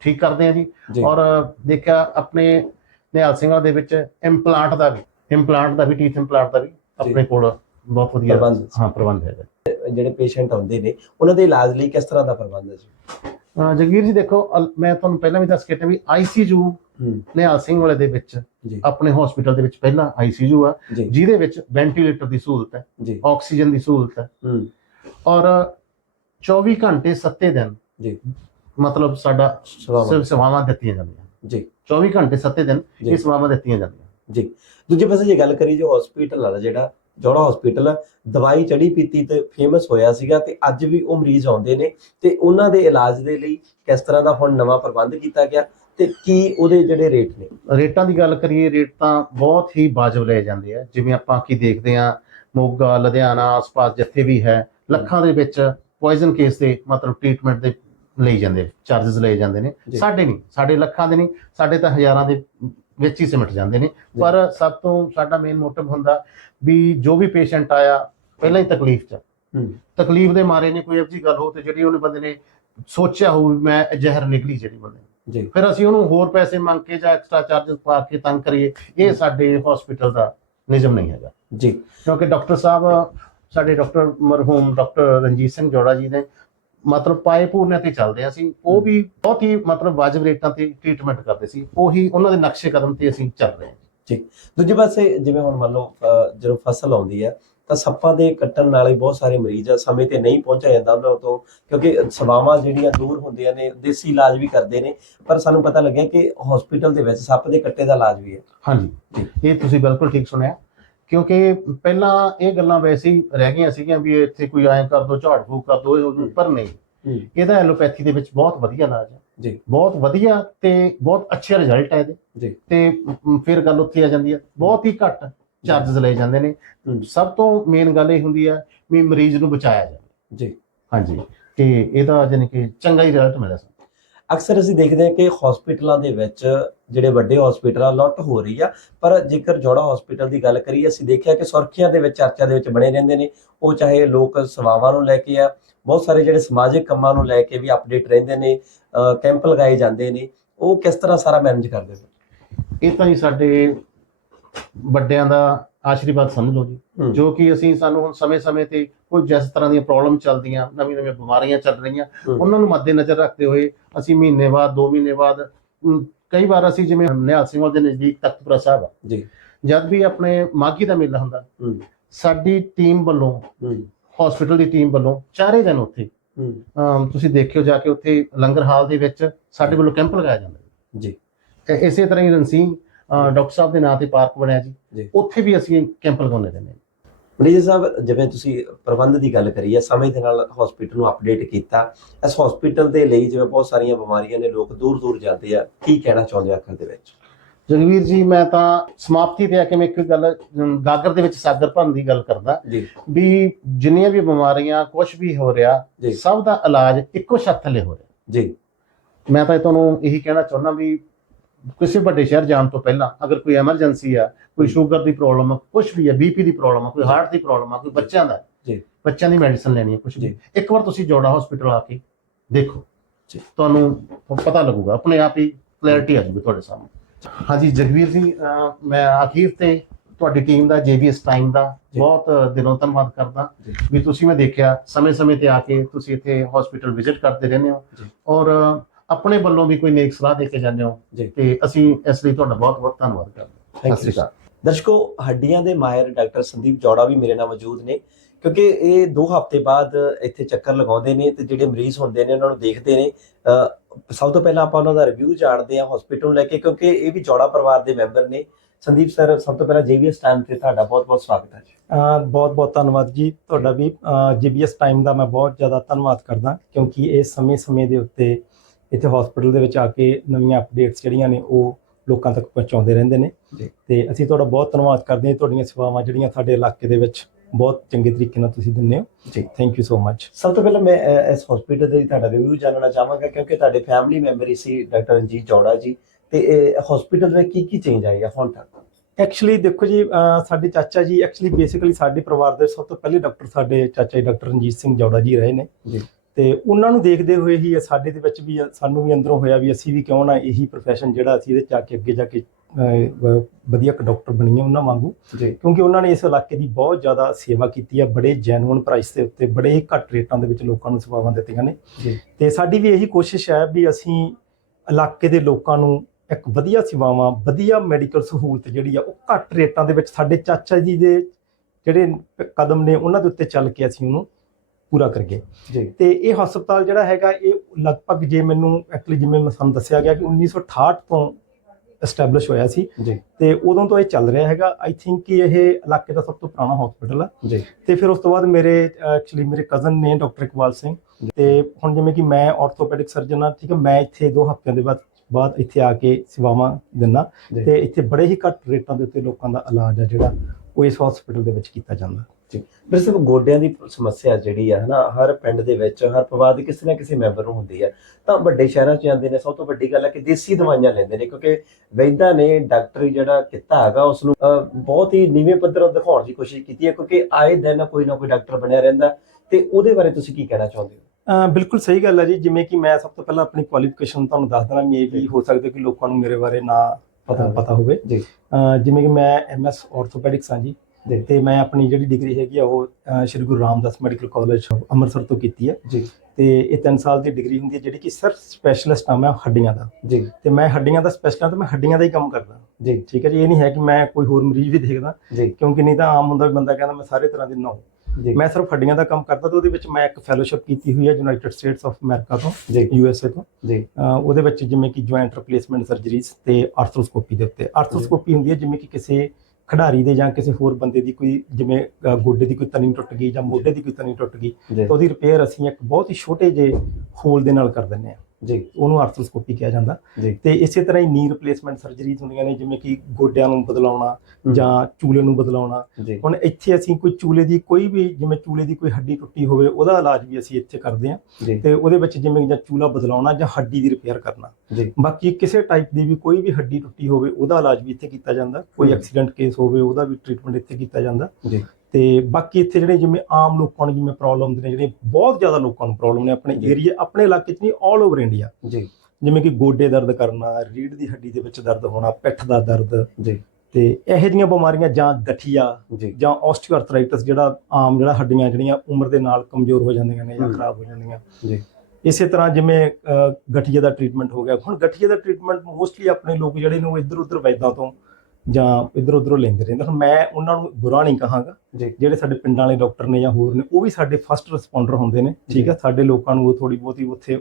ਠੀਕ ਕਰਦੇ ਆ ਜੀ। ਔਰ ਦੇਖਿਆ ਆਪਣੇ ਨਿਹਾਲ ਸਿੰਘਾਂ ਦੇ ਵਿੱਚ ਇੰਪਲਾਂਟ ਦਾ ਵੀ ਇੰਪਲਾਂਟ ਦਾ ਵੀ ਟੀਥ ਇੰਪਲਾਂਟ ਦਾ ਵੀ ਆਪਣੇ ਕੋਲ ਬਹੁਤ ਵਧੀਆ ਪ੍ਰਬੰਧ। ਹਾਂ ਪ੍ਰਬੰਧ ਹੈਗਾ। ਜਿਹੜੇ ਪੇਸ਼ੈਂਟ ਆਉਂਦੇ ਨੇ ਉਹਨਾਂ ਦੇ ਇਲਾਜ ਲਈ ਕਿਸ ਤਰ੍ਹਾਂ ਦਾ ਪ੍ਰਬੰਧ ਹੈ ਜੀ? ਅਹ ਜਗਵੀਰ ਜੀ ਦੇਖੋ ਮੈਂ ਤੁਹਾਨੂੰ ਪਹਿਲਾਂ ਵੀ ਦੱਸ ਕੇ ਹਟਿਆ ਵੀ ਆਈਸੀਯੂ ਹੂੰ ਨਿਹਾਲ ਸਿੰਘ ਵਾਲੇ ਦੇ ਵਿੱਚ ਆਪਣੇ ਹਸਪੀਟਲ ਦੇ ਵਿੱਚ ਪਹਿਲਾਂ ਆਈਸੀਯੂ ਆ ਜਿਹਦੇ ਵਿੱਚ ਵੈਂਟੀਲੇਟਰ ਦੀ ਸਹੂਲਤ ਹੈ ਆਕਸੀਜਨ ਦੀ ਸਹੂਲਤ ਹੈ। ਔਰ 24 ਘੰਟੇ 7 ਦਿਨ ਜੀ। ਮਤਲਬ ਸਾਡਾ ਸੇਵਾਵਾਂ। ਦਿੱਤੀਆਂ ਜਾਂਦੀਆਂ। ਜੀ। 24 ਘੰਟੇ 7 ਦਿਨ। ਇਹ ਸੇਵਾਵਾਂ ਦਿੱਤੀਆਂ ਜਾਂਦੀਆਂ। ਜੀ। ਦੂਜੇ ਪਾਸੇ ਜੇ ਗੱਲ ਕਰੀ ਜੋ ਹਸਪੀਟਲ ਆ ਜਿਹੜਾ ਜੋੜਾ ਹਸਪੀਟਲ ਦਵਾਈ ਚੜੀ ਪੀਤੀ ਤੇ ਫੇਮਸ ਹੋਇਆ ਸੀਗਾ ਤੇ ਅੱਜ ਵੀ ਉਹ ਮਰੀਜ਼ ਆਉਂਦੇ ਨੇ ਤੇ ਉਹਨਾਂ ਦੇ ਇਲਾਜ ਦੇ ਲਈ ਕਿਸ ਤਰ੍ਹਾਂ ਦਾ ਹੁਣ ਨਵਾਂ ਪ੍ਰਬੰਧ ਕੀਤਾ ਗਿਆ? ਤੇ ਕੀ ਉਹਦੇ ਜਿਹੜੇ ਰੇਟ ਨੇ? ਰੇਟਾਂ ਦੀ ਗੱਲ ਕਰੀਏ ਰੇਟ ਤਾਂ ਬਹੁਤ ਹੀ ਵਾਜਬ ਲਏ ਜਾਂਦੇ ਆ। ਜਿਵੇਂ ਆਪਾਂ ਕੀ ਦੇਖਦੇ ਆ ਮੋਗਾ ਲੁਧਿਆਣਾ ਆਸ-ਪਾਸ ਜਿੱਥੇ ਵੀ ਹੈ ਲੱਖਾਂ ਦੇ ਵਿੱਚ ਪੋਇਜ਼ਨ ਕੇਸ ਦੇ ਮਤਲਬ ਟ੍ਰੀਟਮੈਂਟ ਦੇ ਲਈ ਜਾਂਦੇ ਚਾਰजेस ਲਏ ਜਾਂਦੇ ਨੇ। ਸਾਡੇ ਨਹੀਂ ਸਾਡੇ ਲੱਖਾਂ ਦੇ ਨਹੀਂ ਸਾਡੇ ਤਾਂ ਹਜ਼ਾਰਾਂ ਦੇ ਵਿੱਚ ਹੀ ਸਿਮਟ ਜਾਂਦੇ ਨੇ। ਪਰ ਸਭ ਤੋਂ ਸਾਡਾ ਮੇਨ ਮੋਟਿਵ ਹੁੰਦਾ ਵੀ ਜੋ ਵੀ ਪੇਸ਼ੈਂਟ ਆਇਆ ਪਹਿਲਾਂ ਹੀ ਤਕਲੀਫ 'ਚ ਤਕਲੀਫ ਦੇ ਮਾਰੇ ਨੇ ਕੋਈ ਇਹੋ ਜਿਹੀ ਗੱਲ ਹੋ ਤੇ ਜਿਹੜੀ ਉਹਨੇ ਬੰਦੇ ਨੇ ਸੋਚਿਆ ਹੋਊ ਮੈਂ ਜ਼ਹਿਰ ਨਿਕਲੀ ਜਿਹੜੀ ਬੰਦੇ ਨੂੰ। ਜੀ। ਫਿਰ ਅਸੀਂ ਉਹਨੂੰ ਹੋਰ ਪੈਸੇ ਮੰਗ ਕੇ ਜਾਂ ਐਕਸਟਰਾ ਚਾਰजेस ਪਾ ਕੇ ਤੰਗ ਕਰੀਏ ਇਹ ਸਾਡੇ ਹਸਪੀਟਲ ਦਾ ਨਿਯਮ ਨਹੀਂ ਹੈਗਾ। ਜੀ। ਕਿਉਂਕਿ ਡਾਕਟਰ ਸਾਹਿਬ ਸਾਡੇ ਡਾਕਟਰ ਮਰਹੂਮ ਡਾਕਟਰ ਰਣਜੀਤ ਸਿੰਘ ਜੋੜਾ ਜੀ ਨੇ ਮਤਲਬ ਪਾਏ ਪੂਰਨੇ ਤੇ ਚੱਲਦੇ ਆ ਸੀ ਉਹ ਵੀ ਬਹੁਤ ਹੀ ਮਤਲਬ ਵਾਜਬ ਰੇਟਾਂ ਤੇ ਟ੍ਰੀਟਮੈਂਟ ਕਰਦੇ ਸੀ। ਉਹੀ ਉਹਨਾਂ ਦੇ ਨਕਸ਼ੇ ਕਦਮ ਤੇ ਅਸੀਂ ਚੱਲ ਰਹੇ ਹਾਂ। ਦੂਜੇ ਪਾਸੇ ਜਿਵੇਂ ਹੁਣ ਮੰਨ ਲਓ ਜਦੋਂ ਫਸਲ ਆਉਂਦੀ ਹੈ ਤਾਂ ਸੱਪਾਂ ਦੇ ਕੱਟਣ ਨਾਲ ਹੀ ਬਹੁਤ ਸਾਰੇ ਮਰੀਜ਼ ਆ ਸਮੇਂ ਤੇ ਨਹੀਂ ਪਹੁੰਚਿਆ ਜਾਂਦਾ ਉਹਨਾਂ ਤੋਂ ਕਿਉਂਕਿ ਸਵਾਵਾਂ ਜਿਹੜੀਆਂ ਦੂਰ ਹੁੰਦੀਆਂ ਨੇ ਦੇਸੀ ਇਲਾਜ ਵੀ ਕਰਦੇ ਨੇ ਪਰ ਸਾਨੂੰ ਪਤਾ ਲੱਗਿਆ ਕਿ ਹਸਪੀਟਲ ਦੇ ਵਿੱਚ ਸੱਪ ਦੇ ਕੱਟੇ ਦਾ ਇਲਾਜ ਵੀ ਹੈ। ਹਾਂਜੀ। ਇਹ ਤੁਸੀਂ ਬਿਲਕੁਲ ਠੀਕ ਸੁਣਿਆ ਕਿਉਂਕਿ ਪਹਿਲਾਂ ਇਹ ਗੱਲਾਂ ਵੈਸੇ ਹੀ ਰਹਿ ਗਈਆਂ ਸੀਗੀਆਂ ਵੀ ਇੱਥੇ ਕੋਈ ਐਂ ਕਰ ਦੋ ਝਾੜ ਫੂਕ ਕਰ ਦੋ ਇਹ ਪਰ ਨਹੀਂ। ਇਹਦਾ ਐਲੋਪੈਥੀ ਦੇ ਵਿੱਚ ਬਹੁਤ ਵਧੀਆ ਇਲਾਜ ਹੈ। ਜੀ। ਬਹੁਤ ਵਧੀਆ ਤੇ ਬਹੁਤ ਅੱਛੇ ਰਿਜ਼ਲਟ ਹੈ ਇਹਦੇ। ਜੀ। ਤੇ ਫਿਰ ਗੱਲ ਉੱਥੇ ਆ ਜਾਂਦੀ ਹੈ। ਬਹੁਤ ਹੀ ਘੱਟ ਚਾਰजेस ਲਏ ਜਾਂਦੇ ਨੇ। ਹੂੰ। ਸਭ ਤੋਂ ਮੇਨ ਗੱਲ ਇਹ ਹੁੰਦੀ ਹੈ ਵੀ ਮਰੀਜ਼ ਨੂੰ ਬਚਾਇਆ ਜਾਵੇ। ਜੀ। ਹਾਂਜੀ। ਤੇ ਇਹਦਾ ਜਾਨੀ ਕਿ ਚੰਗਾ ਹੀ ਰਿਜ਼ਲਟ ਮਿਲਿਆ ਅਕਸਰ ਅਸੀਂ ਦੇਖਦੇ ਹਾਂ ਕਿ ਹਸਪੀਟਲਾਂ ਦੇ ਵਿੱਚ ਜਿਹੜੇ ਵੱਡੇ ਹਸਪੀਟਲ ਆ ਲੁੱਟ ਹੋ ਰਹੀ ਆ ਪਰ ਜੇਕਰ ਜੋੜਾ ਹਸਪੀਟਲ ਦੀ ਗੱਲ ਕਰੀਏ ਅਸੀਂ ਦੇਖਿਆ ਕਿ ਸੁਰੱਖਿਆ ਦੇ ਵਿੱਚ ਚਰਚਾ ਦੇ ਵਿੱਚ ਬਣੇ ਰਹਿੰਦੇ ਨੇ। ਉਹ ਚਾਹੇ ਲੋਕ ਸੇਵਾਵਾਂ ਨੂੰ ਲੈ ਕੇ ਆ ਬਹੁਤ ਸਾਰੇ ਜਿਹੜੇ ਸਮਾਜਿਕ ਕੰਮਾਂ ਨੂੰ ਲੈ ਕੇ ਵੀ ਅਪਡੇਟ ਰਹਿੰਦੇ ਨੇ ਕੈਂਪ ਲਗਾਏ ਜਾਂਦੇ ਨੇ। ਉਹ ਕਿਸ ਤਰ੍ਹਾਂ ਸਾਰਾ ਮੈਨੇਜ ਕਰਦੇ ਨੇ? ਇਹ ਤਾਂ ਜੀ ਸਾਡੇ ਵੱਡਿਆਂ ਦਾ ਆਸ਼ੀਰਵਾਦ ਸਮਝ ਲਓ ਜੀ। ਜੋ ਕਿ ਅਸੀਂ ਸਾਨੂੰ ਹੁਣ ਸਮੇਂ-ਸਮੇਂ ਤੇ ਕੋਈ ਜਿਸ ਤਰ੍ਹਾਂ ਦੀਆਂ ਪ੍ਰੋਬਲਮ ਚੱਲਦੀਆਂ ਨਵੀਆਂ-ਨਵੀਆਂ ਬਿਮਾਰੀਆਂ ਚੱਲ ਰਹੀਆਂ। ਉਹਨਾਂ ਨੂੰ ਮੱਦੇਨਜ਼ਰ ਰੱਖਦੇ ਹੋਏ ਅਸੀਂ ਮਹੀਨੇ ਬਾਅਦ 2 ਮਹੀਨੇ ਬਾਅਦ ਕਈ ਵਾਰ ਅਸੀਂ ਜਿਵੇਂ ਨਿਹਾਲ ਸਿੰਘ ਦੇ ਨਜ਼ਦੀਕ ਤਖਤਪੁਰਾ ਸਾਹਿਬ ਆ। ਜੀ। ਜਦ ਵੀ ਆਪਣੇ ਮਾਗੀ ਦਾ ਮੇਲਾ ਹੁੰਦਾ ਸਾਡੀ ਟੀਮ ਵੱਲੋਂ ਹਸਪੀਟਲ ਦੀ ਟੀਮ ਵੱਲੋਂ ਚਾਰੇ ਦਿਨ ਉੱਥੇ ਤੁਸੀਂ ਦੇਖਿਓ ਜਾ ਕੇ ਉੱਥੇ ਲੰਗਰ ਹਾਲ ਦੇ ਵਿੱਚ ਸਾਡੇ ਵੱਲੋਂ ਕੈਂਪ ਲਗਾਇਆ ਜਾਂਦਾ। ਜੀ। ਇਸੇ ਤਰ੍ਹਾਂ ਹੀ ਰਣਸੀਂਹ ਡਾਕਟਰ ਸਾਹਿਬ ਦੇ ਨਾਂ ਤੇ ਪਾਰਕ ਬਣਿਆ ਜੀ। ਉੱਥੇ ਵੀ ਅਸੀਂ ਕੈਂਪ ਲਗਾਉਂਦੇ ਰਹਿੰਦੇ ਹਾਂ ਮਨੀਜਰ ਸਾਹਿਬ ਜਿਵੇਂ ਤੁਸੀਂ ਪ੍ਰਬੰਧ ਦੀ ਗੱਲ ਕਰੀ ਹੈ ਸਮੇਂ ਦੇ ਨਾਲ ਹਸਪੀਟਲ ਨੂੰ ਅਪਡੇਟ ਕੀਤਾ। ਇਸ ਹਸਪੀਟਲ ਦੇ ਲਈ ਜਿਵੇਂ ਬਹੁਤ ਸਾਰੀਆਂ ਬਿਮਾਰੀਆਂ ਨੇ ਲੋਕ ਦੂਰ ਦੂਰ ਜਾਂਦੇ ਆ। ਕੀ ਕਹਿਣਾ ਚਾਹੁੰਦੇ ਆਖਰ ਦੇ ਵਿੱਚ? ਜਗਵੀਰ ਜੀ ਮੈਂ ਤਾਂ ਸਮਾਪਤੀ ਤੇ ਆ ਕੇ ਮੈਂ ਇੱਕ ਗੱਲ ਗਾਗਰ ਦੇ ਵਿੱਚ ਸਾਗਰ ਭਰਨ ਦੀ ਗੱਲ ਕਰਦਾ। ਜੀ। ਵੀ ਜਿੰਨੀਆਂ ਵੀ ਬਿਮਾਰੀਆਂ ਕੁਝ ਵੀ ਹੋ ਰਿਹਾ। ਸਭ ਦਾ ਇਲਾਜ ਇੱਕੋ ਛੱਤ ਥੱਲੇ ਹੋ ਰਿਹਾ। ਜੀ। ਮੈਂ ਤਾਂ ਤੁਹਾਨੂੰ ਇਹੀ ਕਹਿਣਾ ਚਾਹੁੰਦਾ ਵੀ ਕਿਸੇ ਵੱਡੇ ਸ਼ਹਿਰ ਜਾਣ ਤੋਂ ਪਹਿਲਾਂ ਅਗਰ ਕੋਈ ਐਮਰਜੈਂਸੀ ਆ ਕੋਈ ਸ਼ੂਗਰ ਦੀ ਪ੍ਰੋਬਲਮ ਆ ਕੁਝ ਵੀ ਹੈ ਬੀਪੀ ਦੀ ਪ੍ਰੋਬਲਮ ਆ ਕੋਈ ਹਾਰਟ ਦੀ ਪ੍ਰੋਬਲਮ ਆ ਕੋਈ ਬੱਚਿਆਂ ਦਾ ਜੀ। ਬੱਚਿਆਂ ਦੀ ਮੈਡੀਸਨ ਲੈਣੀ ਹੈ ਕੁਝ ਵੀ ਜੀ। ਇੱਕ ਵਾਰ ਤੁਸੀਂ ਜੋੜਾ ਹਸਪੀਟਲ ਆ ਕੇ ਦੇਖੋ ਜੀ। ਤੁਹਾਨੂੰ ਪਤਾ ਲੱਗੂਗਾ ਆਪਣੇ ਆਪ ਹੀ ਕਲੈਰਿਟੀ ਆ ਜੂਗੀ ਤੁਹਾਡੇ ਸਾਹਮਣੇ ਹਾਂਜੀ ਜਗਵੀਰ ਜੀ ਮੈਂ ਅਖੀਰ ਤੇ ਤੁਹਾਡੀ ਟੀਮ ਦਾ ਜੇਬੀਐਸ ਟਾਈਮ ਦਾ ਜੀ। ਬਹੁਤ ਦਿਲੋਂ ਧੰਨਵਾਦ ਕਰਦਾ ਜੀ। ਵੀ ਤੁਸੀਂ ਮੈਂ ਦੇਖਿਆ ਸਮੇਂ-ਸਮੇਂ ਤੇ ਆ ਕੇ ਤੁਸੀਂ ਇੱਥੇ ਹਸਪੀਟਲ ਵਿਜ਼ਿਟ ਕਰਦੇ ਰਹਿੰਦੇ ਹੋ ਜੀ। ਔਰ ਆਪਣੇ ਵੱਲੋਂ ਵੀ ਕੋਈ ਨੇਕ ਸਲਾਹ ਦੇ ਕੇ ਜਾਂਦੇ ਹੋ ਜੀ। ਤੇ ਅਸੀਂ ਇਸ ਲਈ ਤੁਹਾਡਾ ਬਹੁਤ-ਬਹੁਤ ਧੰਨਵਾਦ ਕਰਦੇ ਹਾਂ। ਥੈਂਕ ਸਤਿ ਸ਼੍ਰੀ ਯੂ ਅਕਾਲ। ਦਰਸ਼ਕੋ ਹੱਡੀਆਂ ਦੇ ਮਾਹਿਰ ਡਾਕਟਰ ਸੰਦੀਪ ਜੋੜਾ ਵੀ ਮੇਰੇ ਨਾਲ ਮੌਜੂਦ ਨੇ ਕਿਉਂਕਿ ਇਹ 2 ਹਫ਼ਤੇ ਬਾਅਦ ਇੱਥੇ ਚੱਕਰ ਲਗਾਉਂਦੇ ਨੇ ਤੇ ਜਿਹੜੇ ਮਰੀਜ਼ ਹੁੰਦੇ ਨੇ ਉਹਨਾਂ ਨੂੰ ਦੇਖਦੇ ਨੇ। ਸਭ ਤੋਂ ਪਹਿਲਾਂ ਆਪਾਂ ਉਹਨਾਂ ਦਾ ਰਿਵਿਊ ਜਾਣਦੇ ਹਾਂ ਹਸਪੀਟਲ ਨੂੰ ਲੈ ਕੇ ਕਿਉਂਕਿ ਇਹ ਵੀ ਜੋੜਾ ਪਰਿਵਾਰ ਦੇ ਮੈਂਬਰ ਨੇ। ਸੰਦੀਪ ਸਰ ਸਭ ਤੋਂ ਪਹਿਲਾਂ ਜੀਵੀਐਸ ਟਾਈਮ ਤੇ ਤੁਹਾਡਾ ਬਹੁਤ-ਬਹੁਤ ਸਵਾਗਤ ਹੈ ਜੀ। ਬਹੁਤ ਬਹੁਤ ਧੰਨਵਾਦ ਜੀ। ਤੁਹਾਡਾ ਵੀ ਜੀਬੀਐਸ ਟਾਈਮ ਦਾ ਮੈਂ ਬਹੁਤ ਜ਼ਿਆਦਾ ਧੰਨਵਾਦ ਕਰਦਾ ਕਿਉਂਕਿ ਇਹ ਸਮੇਂ-ਸਮੇਂ ਦੇ ਉੱਤੇ ਇੱਥੇ ਹਸਪੀਟਲ ਦੇ ਵਿੱਚ ਆ ਕੇ ਨਵੀਆਂ ਅਪਡੇਟਸ ਜਿਹੜੀਆਂ ਨੇ ਉਹ ਲੋਕਾਂ ਤੱਕ ਪਹੁੰਚਾਉਂਦੇ ਰਹਿੰਦੇ ਨੇ। ਤੇ ਅਸੀਂ ਤੁਹਾਡਾ ਬਹੁਤ ਧੰਨਵਾਦ ਕਰਦੇ ਹਾਂ ਤੁਹਾਡੀਆਂ ਸੇਵਾਵਾਂ ਜਿਹੜੀਆਂ ਸਾਡੇ ਇਲਾਕੇ ਦੇ ਵਿੱਚ ਬਹੁਤ ਚੰਗੇ ਤਰੀਕੇ ਨਾਲ ਤੁਸੀਂ ਦਿੰਦੇ ਹੋ ਜੀ। ਥੈਂਕ ਯੂ ਸੋ ਮਚ ਸਭ ਤੋਂ ਪਹਿਲਾਂ ਮੈਂ ਇਸ ਹਸਪੀਟਲ ਦੇ ਤੁਹਾਡਾ ਰਿਵਿਊ ਜਾਣਨਾ ਚਾਹਾਂਗਾ ਕਿਉਂਕਿ ਤੁਹਾਡੇ ਫੈਮਿਲੀ ਮੈਂਬਰ ਸੀ ਡਾਕਟਰ ਰਣਜੀਤ ਜੋੜਾ ਜੀ ਤੇ ਇਹ ਹਸਪੀਟਲ ਵਿੱਚ ਕੀ ਕੀ ਚੇਂਜ ਆਇਆ ਹੁਣ ਤੱਕ ਐਕਚੁਅਲੀ ਦੇਖੋ ਜੀ ਸਾਡੇ ਚਾਚਾ ਜੀ ਐਕਚੁਅਲੀ ਬੇਸਿਕਲੀ ਸਾਡੇ ਪਰਿਵਾਰ ਦੇ ਸਭ ਤੋਂ ਪਹਿਲੇ ਡਾਕਟਰ ਸਾਡੇ ਚਾਚਾ ਜੀ ਡਾਕਟਰ ਰਣਜੀਤ ਸਿੰਘ ਜੌੜਾ ਜੀ ਰਹੇ ਨੇ ਜੀ। ਤੇ ਉਹਨਾਂ ਨੂੰ ਦੇਖਦੇ ਹੋਏ ਹੀ ਸਾਡੇ ਦੇ ਵਿੱਚ ਵੀ ਸਾਨੂੰ ਵੀ ਅੰਦਰੋਂ ਹੋਇਆ ਵੀ ਅਸੀਂ ਵੀ ਕਿਉਂ ਨਾ ਇਹੀ profession ਜਿਹੜਾ ਅਸੀਂ ਇਹਦੇ ਚ ਆ ਕੇ ਅੱਗੇ ਜਾ ਕੇ ਵਧੀਆ ਇੱਕ ਡਾਕਟਰ ਬਣੀਏ ਉਹਨਾਂ ਵਾਂਗੂ। ਕਿਉਂਕਿ ਉਹਨਾਂ ਨੇ ਇਸ ਇਲਾਕੇ ਦੀ ਬਹੁਤ ਜ਼ਿਆਦਾ ਸੇਵਾ ਕੀਤੀ ਹੈ ਬੜੇ ਜੈਨੂਇਨ ਪ੍ਰਾਈਸ ਦੇ ਉੱਤੇ ਬੜੇ ਘੱਟ ਰੇਟਾਂ ਦੇ ਵਿੱਚ ਲੋਕਾਂ ਨੂੰ ਸੇਵਾਵਾਂ ਦਿੱਤੀਆਂ ਨੇ। ਤੇ ਸਾਡੀ ਵੀ ਇਹੀ ਕੋਸ਼ਿਸ਼ ਹੈ ਵੀ ਅਸੀਂ ਇਲਾਕੇ ਦੇ ਲੋਕਾਂ ਨੂੰ ਇੱਕ ਵਧੀਆ ਸੇਵਾਵਾਂ ਵਧੀਆ ਮੈਡੀਕਲ ਸਹੂਲਤ ਜਿਹੜੀ ਆ ਉਹ ਘੱਟ ਰੇਟਾਂ ਦੇ ਵਿੱਚ ਸਾਡੇ ਚਾਚਾ ਜੀ ਦੇ ਜਿਹੜੇ ਕਦਮ ਨੇ ਉਹਨਾਂ ਦੇ ਉੱਤੇ ਚੱਲ ਕੇ ਅਸੀਂ ਉਹਨੂੰ ਪੂਰਾ ਕਰੀਏ। ਜੀ। ਤੇ ਇਹ ਹਸਪਤਾਲ ਜਿਹੜਾ ਹੈਗਾ ਇਹ ਲਗਭਗ ਜੇ ਮੈਨੂੰ ਐਕਚੁਅਲੀ ਜਿਵੇਂ ਮੈਂ ਸਾਨੂੰ ਦੱਸਿਆ ਗਿਆ ਕਿ 1968 ਤੋਂ ਐਸਟੈਬਲਿਸ਼ ਹੋਇਆ ਸੀ। ਜੀ। ਤੇ ਉਦੋਂ ਤੋਂ ਇਹ ਚੱਲ ਰਿਹਾ ਹੈਗਾ। ਆਈ ਥਿੰਕ ਕਿ ਇਹ ਇਲਾਕੇ ਦਾ ਸਭ ਤੋਂ ਪੁਰਾਣਾ ਹਸਪੀਟਲ ਆ। ਜੀ। ਤੇ ਫਿਰ ਉਸ ਤੋਂ ਬਾਅਦ ਮੇਰੇ ਐਕਚੁਅਲੀ ਮੇਰੇ ਕਜ਼ਨ ਨੇ ਡਾਕਟਰ ਇਕਬਾਲ ਸਿੰਘ। ਤੇ ਹੁਣ ਜਿਵੇਂ ਕਿ ਮੈਂ ਆਰਥੋਪੈਡਿਕ ਸਰਜਨ ਆ ਠੀਕ ਹੈ ਮੈਂ ਇੱਥੇ ਦੋ ਹਫ਼ਤਿਆਂ ਦੇ ਬਾਅਦ ਬਾਅਦ ਇੱਥੇ ਆ ਕੇ ਸੇਵਾਵਾਂ ਦਿੰਦਾ। ਤੇ ਇੱਥੇ ਬੜੇ ਹੀ ਘੱਟ ਰੇਟਾਂ ਦੇ ਉੱਤੇ ਲੋਕਾਂ ਦਾ ਇਲਾਜ ਆ ਜਿਹੜਾ ਉਹ ਇਸ ਹਸਪੀਟਲ ਦੇ ਵਿੱਚ ਕੀਤਾ ਜਾਂਦਾ। ਮੇਰੇ ਸਭ ਗੋਡਿਆਂ ਦੀ ਸਮੱਸਿਆ ਜਿਹੜੀ ਆ ਹਨਾ ਹਰ ਪਿੰਡ ਦੇ ਵਿੱਚ ਹਰ ਪਰਿਵਾਰ ਦੇ ਕਿਸੇ ਨਾ ਕਿਸੇ ਮੈਂਬਰ ਨੂੰ ਹੁੰਦੀ ਹੈ ਤਾਂ ਵੱਡੇ ਸ਼ਹਿਰਾਂ 'ਚ ਜਾਂਦੇ ਨੇ ਸਭ ਤੋਂ ਵੱਡੀ ਗੱਲ ਹੈ ਕਿ ਦੇਸੀ ਦਵਾਈਆਂ ਲੈਂਦੇ ਨੇ ਕਿਉਂਕਿ ਵੈਦਾਂ ਨੇ ਡਾਕਟਰੀ ਜਿਹੜਾ ਕਿੱਤਾ ਹੈਗਾ ਉਸ ਨੂੰ ਬਹੁਤ ਹੀ ਨੀਵੇਂ ਪੱਧਰ ਤੇ ਦਿਖਾਉਣ ਦੀ ਕੋਸ਼ਿਸ਼ ਕੀਤੀ ਹੈ ਕਿਉਂਕਿ ਆਏ ਦਿਨ ਕੋਈ ਨਾ ਕੋਈ ਡਾਕਟਰ ਬਣਿਆ ਰਹਿੰਦਾ। ਤੇ ਉਹਦੇ ਬਾਰੇ ਤੁਸੀਂ ਕੀ ਕਹਿਣਾ ਚਾਹੁੰਦੇ ਹੋ? ਬਿਲਕੁਲ ਸਹੀ ਗੱਲ ਹੈ ਜੀ। ਜਿਵੇਂ ਕਿ ਮੈਂ ਸਭ ਤੋਂ ਪਹਿਲਾਂ ਆਪਣੀ ਕੁਆਲੀਫਿਕੇਸ਼ਨ ਤੁਹਾਨੂੰ ਦੱਸ ਦੇਣਾ ਵੀ ਇਹ ਵੀ ਹੋ ਸਕਦਾ ਕਿ ਲੋਕਾਂ ਨੂੰ ਮੇਰੇ ਬਾਰੇ ਨਾ ਪਤਾ। ਪਤਾ ਹੋਵੇ। ਜੀ। ਜਿਵੇਂ ਕਿ ਮੈਂ ਐਮਐਸ ਆਰਥੋਪੈਡਿਕਸ ਹਾਂ ਜੀ। ਜੀ। ਤੇ ਮੈਂ ਆਪਣੀ ਜਿਹੜੀ ਡਿਗਰੀ ਹੈਗੀ ਆ ਉਹ ਸ਼੍ਰੀ ਗੁਰੂ ਰਾਮਦਾਸ ਮੈਡੀਕਲ ਕਾਲਜ ਅੰਮ੍ਰਿਤਸਰ ਤੋਂ ਕੀਤੀ ਹੈ ਜੀ। ਤੇ ਇਹ 3 ਸਾਲ ਦੀ ਡਿਗਰੀ ਹੁੰਦੀ ਹੈ ਜਿਹੜੀ ਕਿ ਸਰ ਸਪੈਸ਼ਲਿਸਟ ਆ ਮੈਂ ਹੱਡੀਆਂ ਦਾ। ਜੀ। ਤੇ ਮੈਂ ਹੱਡੀਆਂ ਦਾ ਸਪੈਸ਼ਲਿਸਟ ਹਾਂ ਤੇ ਮੈਂ ਹੱਡੀਆਂ ਦਾ ਹੀ ਕੰਮ ਕਰਦਾ। ਜੀ। ਠੀਕ ਹੈ ਜੀ ਇਹ ਨਹੀਂ ਹੈ ਕਿ ਮੈਂ ਕੋਈ ਹੋਰ ਮਰੀਜ਼ ਵੀ ਦੇਖਦਾ ਜੀ। ਕਿਉਂਕਿ ਨਹੀਂ ਤਾਂ ਆਮ ਹੁੰਦਾ ਵੀ ਬੰਦਾ ਕਹਿੰਦਾ ਮੈਂ ਸਾਰੇ ਤਰ੍ਹਾਂ ਦੇ ਨਾ। ਜੀ। ਮੈਂ ਸਿਰਫ ਹੱਡੀਆਂ ਦਾ ਕੰਮ ਕਰਦਾ ਤੇ ਉਹਦੇ ਵਿੱਚ ਮੈਂ ਇੱਕ ਫੈਲੋਸ਼ਿਪ ਕੀਤੀ ਹੋਈ ਹੈ ਯੂਨਾਈਟਿਡ ਸਟੇਟਸ ਆਫ ਅਮਰੀਕਾ ਤੋਂ ਜੀ। ਯੂ ਐਸ ਏ ਤੋਂ। ਜੀ। ਅਹ ਉਹਦੇ ਵਿੱਚ ਜਿਵੇਂ ਕਿ ਜੁਆਇੰਟ ਰਿਪਲੇਸਮੈਂਟ ਸਰਜਰੀਜ਼ ਤੇ ਆਰਥਰੋਸਕੋਪੀ ਦੇ ਉੱਤੇ। ਆਰਥਰੋਸਕੋਪੀ ਹੁੰਦੀ ਹੈ ਜਿਵੇਂ ਕਿ ਕਿਸੇ ਖਿਡਾਰੀ ਦੇ ਜਾਂ ਕਿਸੇ ਹੋਰ ਬੰਦੇ ਦੀ ਕੋਈ ਜਿਵੇਂ ਗੋਡੇ ਦੀ ਕੋਈ ਤਣੀ ਟੁੱਟ ਗਈ ਜਾਂ ਮੋਢੇ ਦੀ ਕੋਈ ਤਣੀ ਟੁੱਟ ਗਈ ਜੀ। ਤਾਂ ਉਹਦੀ ਰਿਪੇਅਰ ਅਸੀਂ ਇੱਕ ਬਹੁਤ ਹੀ ਛੋਟੇ ਜਿਹੇ ਹੋਲ ਦੇ ਨਾਲ ਕਰ ਦਿੰਦੇ ਹਾਂ। ਜੀ। ਉਹਨੂੰ ਆਰਥਰੋਸਕੋਪੀ ਕਿਹਾ ਜਾਂਦਾ। ਜੀ। ਤੇ ਇਸੇ ਤਰ੍ਹਾਂ ਹੀ ਨੀ ਰਿਪਲੇਸਮੈਂਟ ਸਰਜਰੀਜ਼ ਹੁੰਦੀਆਂ ਨੇ ਜਿਵੇਂ ਕਿ ਗੋਡਿਆਂ ਨੂੰ ਬਦਲਾਉਣਾ ਜਾਂ ਚੂਲੇ ਨੂੰ ਬਦਲਾਉਣਾ। ਹੁਣ ਇੱਥੇ ਅਸੀਂ ਕੋਈ ਚੂਲੇ ਦੀ ਕੋਈ ਵੀ ਜਿਵੇਂ ਚੂਲੇ ਦੀ ਕੋਈ ਹੱਡੀ ਟੁੱਟੀ ਹੋਵੇ ਉਹਦਾ ਇਲਾਜ ਵੀ ਅਸੀਂ ਇੱਥੇ ਕਰਦੇ ਹਾਂ। ਜੀ। ਤੇ ਉਹਦੇ ਵਿੱਚ ਜਿਵੇਂ ਜਾਂ ਚੂਲਾ ਬਦਲਾਉਣਾ ਜਾਂ ਹੱਡੀ ਦੀ ਰਿਪੇਅਰ ਕਰਨਾ। ਬਾਕੀ ਕਿਸੇ ਟਾਈਪ ਦੀ ਵੀ ਕੋਈ ਵੀ ਹੱਡੀ ਟੁੱਟੀ ਹੋਵੇ ਉਹਦਾ ਇਲਾਜ ਵੀ ਇੱਥੇ ਕੀਤਾ ਜਾਂਦਾ। ਕੋਈ। ਐਕਸੀਡੈਂਟ ਕੇਸ ਹੋਵੇ ਉਹਦਾ ਵੀ ਟ੍ਰੀਟਮੈਂਟ ਇੱਥੇ ਕੀਤਾ ਜਾਂਦਾ। ਜੀ। ਤੇ ਬਾਕੀ ਇੱਥੇ ਜਿਹੜੇ ਜਿਵੇਂ ਆਮ ਲੋਕਾਂ ਨੂੰ ਜਿਵੇਂ ਪ੍ਰੋਬਲਮ ਨੇ ਜਿਹੜੀਆਂ ਬਹੁਤ ਜ਼ਿਆਦਾ ਲੋਕਾਂ ਨੂੰ ਪ੍ਰੋਬਲਮ ਨੇ ਆਪਣੇ। ਏਰੀਆ ਆਪਣੇ ਇਲਾਕੇ 'ਚ ਨਹੀਂ 올 ਓਵਰ ਇੰਡੀਆ ਜੀ। ਜਿਵੇਂ ਕਿ ਗੋਡੇ ਦਰਦ ਕਰਨਾ ਰੀੜ ਦੀ ਹੱਡੀ ਦੇ ਵਿੱਚ ਦਰਦ ਹੋਣਾ ਪਿੱਠ ਦਾ ਦਰਦ। ਜੀ। ਤੇ ਇਹੋ ਜਿਹੀਆਂ ਬਿਮਾਰੀਆਂ ਜਾਂ ਗਠੀਆ ਜੀ। ਆਸਟੀਓਆਰਥਰਾਈਟਿਸ ਜਿਹੜਾ ਆਮ ਜਿਹੜਾ ਹੱਡੀਆਂ ਜਿਹੜੀਆਂ ਉਮਰ ਦੇ ਨਾਲ ਕਮਜ਼ੋਰ ਹੋ ਜਾਂਦੀਆਂ ਨੇ ਜਾਂ। ਖਰਾਬ ਹੋ ਜਾਂਦੀਆਂ। ਜੀ। ਇਸੇ ਤਰ੍ਹਾਂ ਜਿਵੇਂ ਗਠੀਏ ਦਾ ਟ੍ਰੀਟਮੈਂਟ ਹੋ ਗਿਆ। ਹੁਣ ਗਠੀਏ ਦਾ ਟ੍ਰੀਟਮੈਂਟ ਮੋਸਟਲੀ ਆਪਣੇ ਲੋਕ ਜਿਹੜੇ ਨੇ ਇੱਧਰ ਉੱਧਰ ਵੈਦਾਂ ਤੋਂ ਜਾਂ ਇੱਧਰ ਉੱਧਰੋਂ ਲੈਂਦੇ ਰਹਿੰਦੇ ਹੁਣ ਮੈਂ ਉਹਨਾਂ ਨੂੰ ਬੁਰਾ ਨਹੀਂ ਕਹਾਂਗਾ। ਜਿਹੜੇ ਸਾਡੇ ਪਿੰਡਾਂ ਵਾਲੇ ਡਾਕਟਰ ਨੇ ਜਾਂ ਹੋਰ ਨੇ ਉਹ ਵੀ ਸਾਡੇ ਫਸਟ ਰਿਸਪੌਂਡਰ ਹੁੰਦੇ ਨੇ। ਠੀਕ ਹੈ ਸਾਡੇ ਲੋਕਾਂ ਨੂੰ ਉਹ ਥੋੜੀ ਬਹੁਤੀ ਉੱਥੇ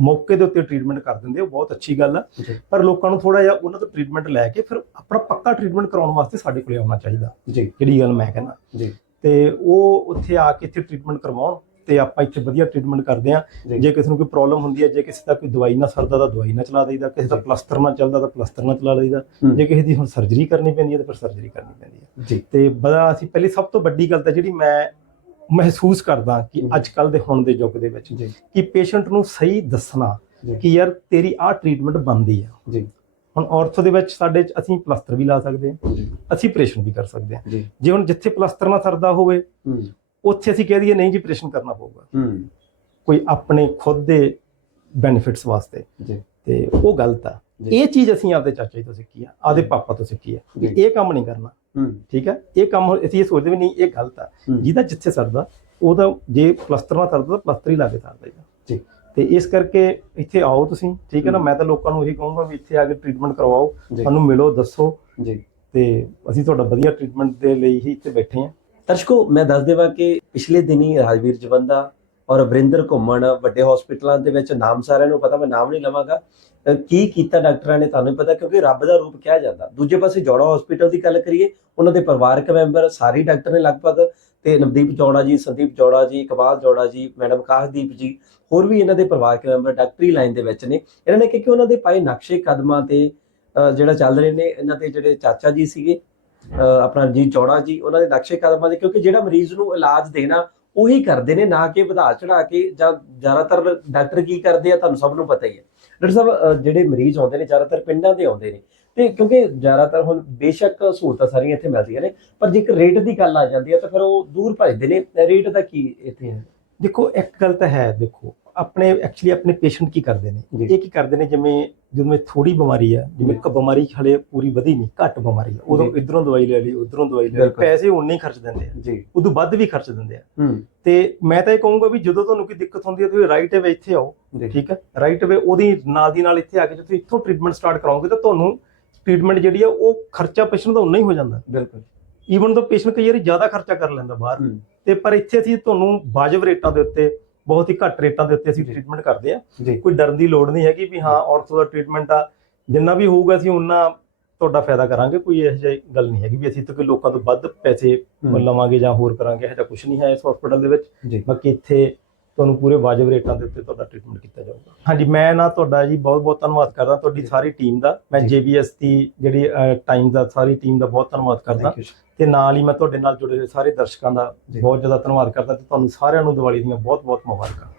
ਮੌਕੇ ਦੇ ਉੱਤੇ ਟ੍ਰੀਟਮੈਂਟ ਕਰ ਦਿੰਦੇ ਉਹ ਬਹੁਤ ਅੱਛੀ ਗੱਲ ਆ। ਪਰ ਲੋਕਾਂ ਨੂੰ ਥੋੜਾ ਜਿਹਾ ਉਹਨਾਂ ਤੋਂ ਟ੍ਰੀਟਮੈਂਟ ਲੈ ਕੇ ਫਿਰ ਆਪਣਾ ਪੱਕਾ ਟ੍ਰੀਟਮੈਂਟ ਕਰਾਉਣ ਵਾਸਤੇ ਸਾਡੇ ਕੋਲੇ ਆਉਣਾ ਚਾਹੀਦਾ। ਜੀ। ਜਿਹੜੀ ਗੱਲ ਮੈਂ ਕਹਿੰਦਾ। ਜੀ। ਤੇ ਉਹ ਉੱਥੇ ਆ ਕੇ ਇੱਥੇ ਟ੍ਰੀਟਮੈਂਟ ਕਰਵਾਉਣ। ਤੇ ਆਪਾਂ ਇੱਥੇ ਵਧੀਆ ਟ੍ਰੀਟਮੈਂਟ ਕਰਦੇ ਆ ਜੀ। ਕਿਸੇ ਨੂੰ ਕੋਈ ਪ੍ਰੋਬਲਮ ਹੁੰਦੀ ਹੈ ਜੇ ਕਿਸੇ ਦਾ ਕੋਈ ਦਵਾਈ ਨਾ ਸਰਦਾ ਤਾਂ ਦਵਾਈ ਨਾ ਚਲਾ ਦੇਈਦਾ। ਕਿਸੇ ਦਾ। ਪਲਸਤਰ ਨਾ ਚੱਲਦਾ ਤਾਂ ਪਲਸਤਰ ਨਾ ਚਲਾ ਦੇਈਦਾ। ਜੇ ਕਿਸੇ ਦੀ ਹੁਣ ਸਰਜਰੀ ਕਰਨੀ ਪੈਂਦੀ ਹੈ ਤਾਂ ਫਿਰ ਸਰਜਰੀ ਕਰਨੀ ਪੈਂਦੀ ਹੈ। ਜੀ। ਤੇ ਬੜਾ ਅਸੀਂ ਪਹਿਲੀ ਸਭ ਤੋਂ ਵੱਡੀ ਗੱਲ ਤਾਂ ਜਿਹੜੀ ਮੈਂ ਮਹਿਸੂਸ ਕਰਦਾ ਕਿ। ਅੱਜ ਕੱਲ ਦੇ ਹੁਣ ਦੇ ਯੁੱਗ ਦੇ ਵਿੱਚ ਕਿ ਪੇਸ਼ੈਂਟ ਨੂੰ ਸਹੀ ਦੱਸਣਾ। ਕਿ ਯਾਰ ਤੇਰੀ ਆਹ ਟ੍ਰੀਟਮੈਂਟ ਬਣਦੀ ਆ। ਜੀ। ਹੁਣ ਆਰਥੋ ਦੇ ਵਿੱਚ ਸਾਡੇ ਅਸੀਂ ਪਲਸਤਰ ਵੀ ਲਾ ਸਕਦੇ ਹਾਂ। ਅਸੀਂ ਆਪਰੇਸ਼ਨ ਵੀ ਕਰ ਸਕਦੇ ਹਾਂ। ਜੀ। ਹੁਣ ਜਿੱਥੇ ਪਲਸਤਰ ਨਾ ਸਰਦਾ ਹੋਵੇ ਉੱਥੇ ਅਸੀਂ ਕਹਿ ਦਈਏ ਨਹੀਂ ਜੀ ਆਪਰੇਸ਼ਨ ਕਰਨਾ ਪਊਗਾ। ਹੂੰ। ਕੋਈ ਆਪਣੇ ਖੁਦ ਦੇ ਬੈਨੀਫਿਟਸ ਵਾਸਤੇ। ਜੀ। ਤੇ ਉਹ ਗਲਤ ਆ। ਇਹ ਚੀਜ਼ ਅਸੀਂ ਆਪਦੇ ਚਾਚਾ ਜੀ ਤੋਂ ਸਿੱਖੀ ਆ ਆਪਦੇ ਪਾਪਾ ਤੋਂ ਸਿੱਖੀ ਆ। ਇਹ ਕੰਮ ਨਹੀਂ ਕਰਨਾ। ਹੂੰ। ਠੀਕ ਹੈ ਇਹ ਕੰਮ ਅਸੀਂ ਇਹ ਸੋਚਦੇ ਵੀ ਨਹੀਂ ਇਹ ਗਲਤ ਆ। ਜਿਹਦਾ ਜਿੱਥੇ ਸਰਦਾ ਉਹਦਾ ਜੇ ਪਲਸਤਰ ਨਾਲ ਸਰਦਾ ਤਾਂ ਪਲਸਤਰ ਹੀ ਲਾ ਕੇ ਸਰਦਾ ਜੀ। ਤੇ ਇਸ ਕਰਕੇ ਇੱਥੇ ਆਓ ਤੁਸੀਂ ਠੀਕ ਹੈ ਨਾ। ਮੈਂ ਤਾਂ ਲੋਕਾਂ ਨੂੰ ਇਹੀ ਕਹੂੰਗਾ ਵੀ ਇੱਥੇ ਆ ਕੇ ਟ੍ਰੀਟਮੈਂਟ ਕਰਵਾਓ। ਸਾਨੂੰ ਮਿਲੋ ਦੱਸੋ। ਜੀ। ਤੇ ਅਸੀਂ ਤੁਹਾਡਾ ਵਧੀਆ ਟ੍ਰੀਟਮੈਂਟ ਦੇ ਲਈ ਹੀ ਇੱਥੇ ਬੈਠੇ ਹਾਂ ਦਰਸ਼ਕੋ, ਮੈਂ ਦੱਸ ਦੇਵਾਂ ਕਿ ਪਿਛਲੇ ਦਿਨੀ ਰਾਜਵੀਰ ਜਵੰਦਾ ਔਰ ਵਰਿੰਦਰ ਘੁੰਮਣ ਵੱਡੇ ਹਸਪੀਟਲਾਂ ਦੇ ਵਿੱਚ ਨਾਮ ਸਾਰਿਆਂ ਨੂੰ ਪਤਾ, ਮੈਂ ਨਾਮ ਨਹੀਂ ਲਵਾਂਗਾ। ਕੀ ਕੀਤਾ ਡਾਕਟਰਾਂ ਨੇ ਤੁਹਾਨੂੰ ਪਤਾ, ਕਿਉਂਕਿ ਰੱਬ ਦਾ ਰੂਪ ਕਿਹਾ ਜਾਂਦਾ। ਦੂਜੇ ਪਾਸੇ ਜੋੜਾ ਹਸਪੀਟਲ ਦੀ ਗੱਲ ਕਰੀਏ, ਉਹਨਾਂ ਦੇ ਪਰਿਵਾਰਕ ਮੈਂਬਰ ਸਾਰੇ ਡਾਕਟਰ ਨੇ ਲਗਭਗ, ਤੇ ਨਵਦੀਪ ਜੋੜਾ ਜੀ, ਸੰਦੀਪ ਜੋੜਾ ਜੀ, ਇਕਬਾਲ ਜੋੜਾ ਜੀ, ਮੈਡਮ ਕਾਸ਼ਦੀਪ ਜੀ, ਹੋਰ ਵੀ ਇਹਨਾਂ ਦੇ ਪਰਿਵਾਰਕ ਮੈਂਬਰ ਡਾਕਟਰੀ ਲਾਈਨ ਦੇ ਵਿੱਚ ਨੇ। ਇਹਨਾਂ ਨੇ ਕਿਹਾ ਕਿ ਉਹਨਾਂ ਦੇ ਪਾਏ ਨਕਸ਼ੇ ਕਦਮਾਂ ਤੇ ਜਿਹੜਾ ਚੱਲ ਰਹੇ ਨੇ, ਇਹਨਾਂ ਦੇ ਜਿਹੜੇ ਚਾਚਾ ਜੀ ਸੀਗੇ ਆਪਣਾ ਰਣਜੀਤ ਚੌੜਾ ਜੀ, ਉਹਨਾਂ ਦੇ ਨਕਸ਼ੇ ਕਦਮਾਂ ਦੇ, ਕਿਉਂਕਿ ਜਿਹੜਾ ਮਰੀਜ਼ ਨੂੰ ਇਲਾਜ ਦੇਣਾ, ਉਹੀ ਕਰਦੇ ਨੇ, ਨਾ ਕਿ ਵਧਾ ਚੜਾ ਕੇ, ਜਾਂ ਜ਼ਿਆਦਾਤਰ ਡਾਕਟਰ ਕੀ ਕਰਦੇ ਆ, ਤੁਹਾਨੂੰ ਸਭ ਨੂੰ ਪਤਾ ਹੀ ਹੈ। ਡਾਕਟਰ ਸਾਹਿਬ ਜਿਹੜੇ ਮਰੀਜ਼ ਆਉਂਦੇ ਨੇ, ਜ਼ਿਆਦਾਤਰ ਪਿੰਡਾਂ ਦੇ ਆਉਂਦੇ ਨੇ, ਤੇ ਕਿਉਂਕਿ ਜ਼ਿਆਦਾਤਰ ਹੁਣ ਬੇਸ਼ੱਕ ਸਹੂਲਤਾਂ ਸਾਰੀਆਂ ਇੱਥੇ ਮਿਲਦੀਆਂ ਨੇ, ਪਰ ਜੇਕਰ ਰੇਟ ਦੀ ਗੱਲ ਆ ਜਾਂਦੀ ਹੈ, ਤਾਂ ਫਿਰ ਉਹ ਦੂਰ ਭੱਜਦੇ ਨੇ। ਰੇਟ ਦਾ ਕੀ ਇੱਥੇ ਹੈ? ਦੇਖੋ, ਇੱਕ ਗੱਲ ਤਾਂ ਹੈ, ਦੇਖੋ ਆਪਣੇ ਐਕਚੁਅਲੀ ਆਪਣੇ ਪੇਸ਼ੈਂਟ ਕੀ ਕਰਦੇ ਨੇ। ਇਹ ਕੀ ਕਰਦੇ ਨੇ? ਜਿਵੇਂ ਜਦੋਂ ਥੋੜੀ ਬਿਮਾਰੀ ਆ ਜਿਵੇਂ। ਇੱਕ ਬਿਮਾਰੀ ਹਲੇ ਪੂਰੀ ਵਧੀ ਨਹੀਂ ਘੱਟ ਬਿਮਾਰੀ ਆ ਉਦੋਂ। ਇਧਰੋਂ ਦਵਾਈ ਲੈ ਲਈ ਉਧਰੋਂ ਦਵਾਈ ਲੈ ਲਈ। ਪੈਸੇ ਉਨੇ ਹੀ ਖਰਚ ਦਿੰਦੇ ਆ। ਜੀ। ਉਦੋਂ ਵੱਧ ਵੀ ਖਰਚ ਦਿੰਦੇ ਆ। ਤੇ ਮੈਂ ਤਾਂ ਇਹ ਕਹੂੰਗਾ ਵੀ ਜਦੋਂ ਤੁਹਾਨੂੰ ਕੋਈ ਦਿੱਕਤ ਹੁੰਦੀ ਹੈ ਤੁਸੀਂ ਰਾਈਟ ਅਵੇ ਇੱਥੇ ਆਓ ਠੀਕ ਹੈ ਰਾਈਟ ਅਵੇ ਉਹਦੀ ਨਾਲ ਦੀ ਨਾਲ ਇੱਥੇ ਆ ਕੇ ਜੇ ਤੁਸੀਂ ਇੱਥੋਂ ਟ੍ਰੀਟਮੈਂਟ ਸਟਾਰਟ ਕਰਾਓਗੇ ਤਾਂ ਤੁਹਾਨੂੰ ਟ੍ਰੀਟਮੈਂਟ ਜਿਹੜੀ ਆ ਉਹ ਖਰਚਾ ਪੇਸ਼ੈਂਟ ਦਾ ਉਨਾ ਹੀ ਹੋ ਜਾਂਦਾ। ਬਿਲਕੁਲ। ਈਵਨ ਤਾਂ ਪੇਸ਼ੈਂਟ ਕਈ ਵਾਰੀ ਜ਼ਿਆਦਾ ਖਰਚਾ ਕਰ ਲੈਂਦਾ ਬਾਹਰ ਤੇ ਪਰ ਇੱਥੇ ਅਸੀਂ ਤੁਹਾਨੂੰ ਵਾਜਬ ਰੇਟਾਂ ਦੇ ਉੱਤੇ ਬਹੁਤ ਹੀ ਘੱਟ ਰੇਟਾਂ ਦੇ ਉੱਤੇ ਅਸੀਂ। ਟ੍ਰੀਟਮੈਂਟ ਕਰਦੇ ਆ ਕੋਈ ਡਰਨ ਦੀ ਲੋੜ ਨਹੀਂ ਹੈਗੀ ਵੀ ਹਾਂ ਔਰਥੋ ਦਾ ਟ੍ਰੀਟਮੈਂਟ ਆ ਜਿੰਨਾ ਵੀ ਹੋਊਗਾ ਅਸੀਂ ਉਹਨਾਂ ਤੁਹਾਡਾ ਫਾਇਦਾ ਕਰਾਂਗੇ। ਕੋਈ ਇਹੋ ਜਿਹੀ ਗੱਲ ਨਹੀਂ ਹੈਗੀ ਵੀ ਅਸੀਂ ਤਾਂ ਕੋਈ ਲੋਕਾਂ ਤੋਂ ਵੱਧ ਪੈਸੇ। ਲਵਾਂਗੇ ਜਾਂ ਹੋਰ ਕਰਾਂਗੇ ਇਹੋ ਜਿਹਾ ਕੁਝ ਨਹੀਂ ਹੈ ਇਸ ਹਸਪੀਟਲ ਦੇ ਵਿੱਚ। ਬਾਕੀ ਇੱਥੇ ਤੁਹਾਨੂੰ ਪੂਰੇ ਵਾਜਬ ਰੇਟਾਂ ਦੇ ਉੱਤੇ ਤੁਹਾਡਾ ਟ੍ਰੀਟਮੈਂਟ ਕੀਤਾ ਜਾਊਗਾ। ਹਾਂਜੀ ਮੈਂ ਨਾ ਤੁਹਾਡਾ ਜੀ ਬਹੁਤ ਬਹੁਤ ਧੰਨਵਾਦ ਕਰਦਾ ਤੁਹਾਡੀ ਸਾਰੀ ਟੀਮ ਦਾ। ਮੈਂ। ਜੇਬੀਐਸ ਦੀ ਜਿਹੜੀ ਟਾਈਮ ਦਾ ਸਾਰੀ ਟੀਮ ਦਾ ਬਹੁਤ ਧੰਨਵਾਦ ਕਰਦਾ। ਤੇ ਨਾਲ ਹੀ ਮੈਂ ਤੁਹਾਡੇ ਨਾਲ ਜੁੜੇ ਹੋਏ ਸਾਰੇ ਦਰਸ਼ਕਾਂ ਦਾ। ਬਹੁਤ ਜ਼ਿਆਦਾ ਧੰਨਵਾਦ ਕਰਦਾ ਤੇ ਤੁਹਾਨੂੰ ਸਾਰਿਆਂ ਨੂੰ ਦੀਵਾਲੀ ਦੀਆਂ ਬਹੁਤ ਬਹੁਤ ਮੁਬਾਰਕਾਂ।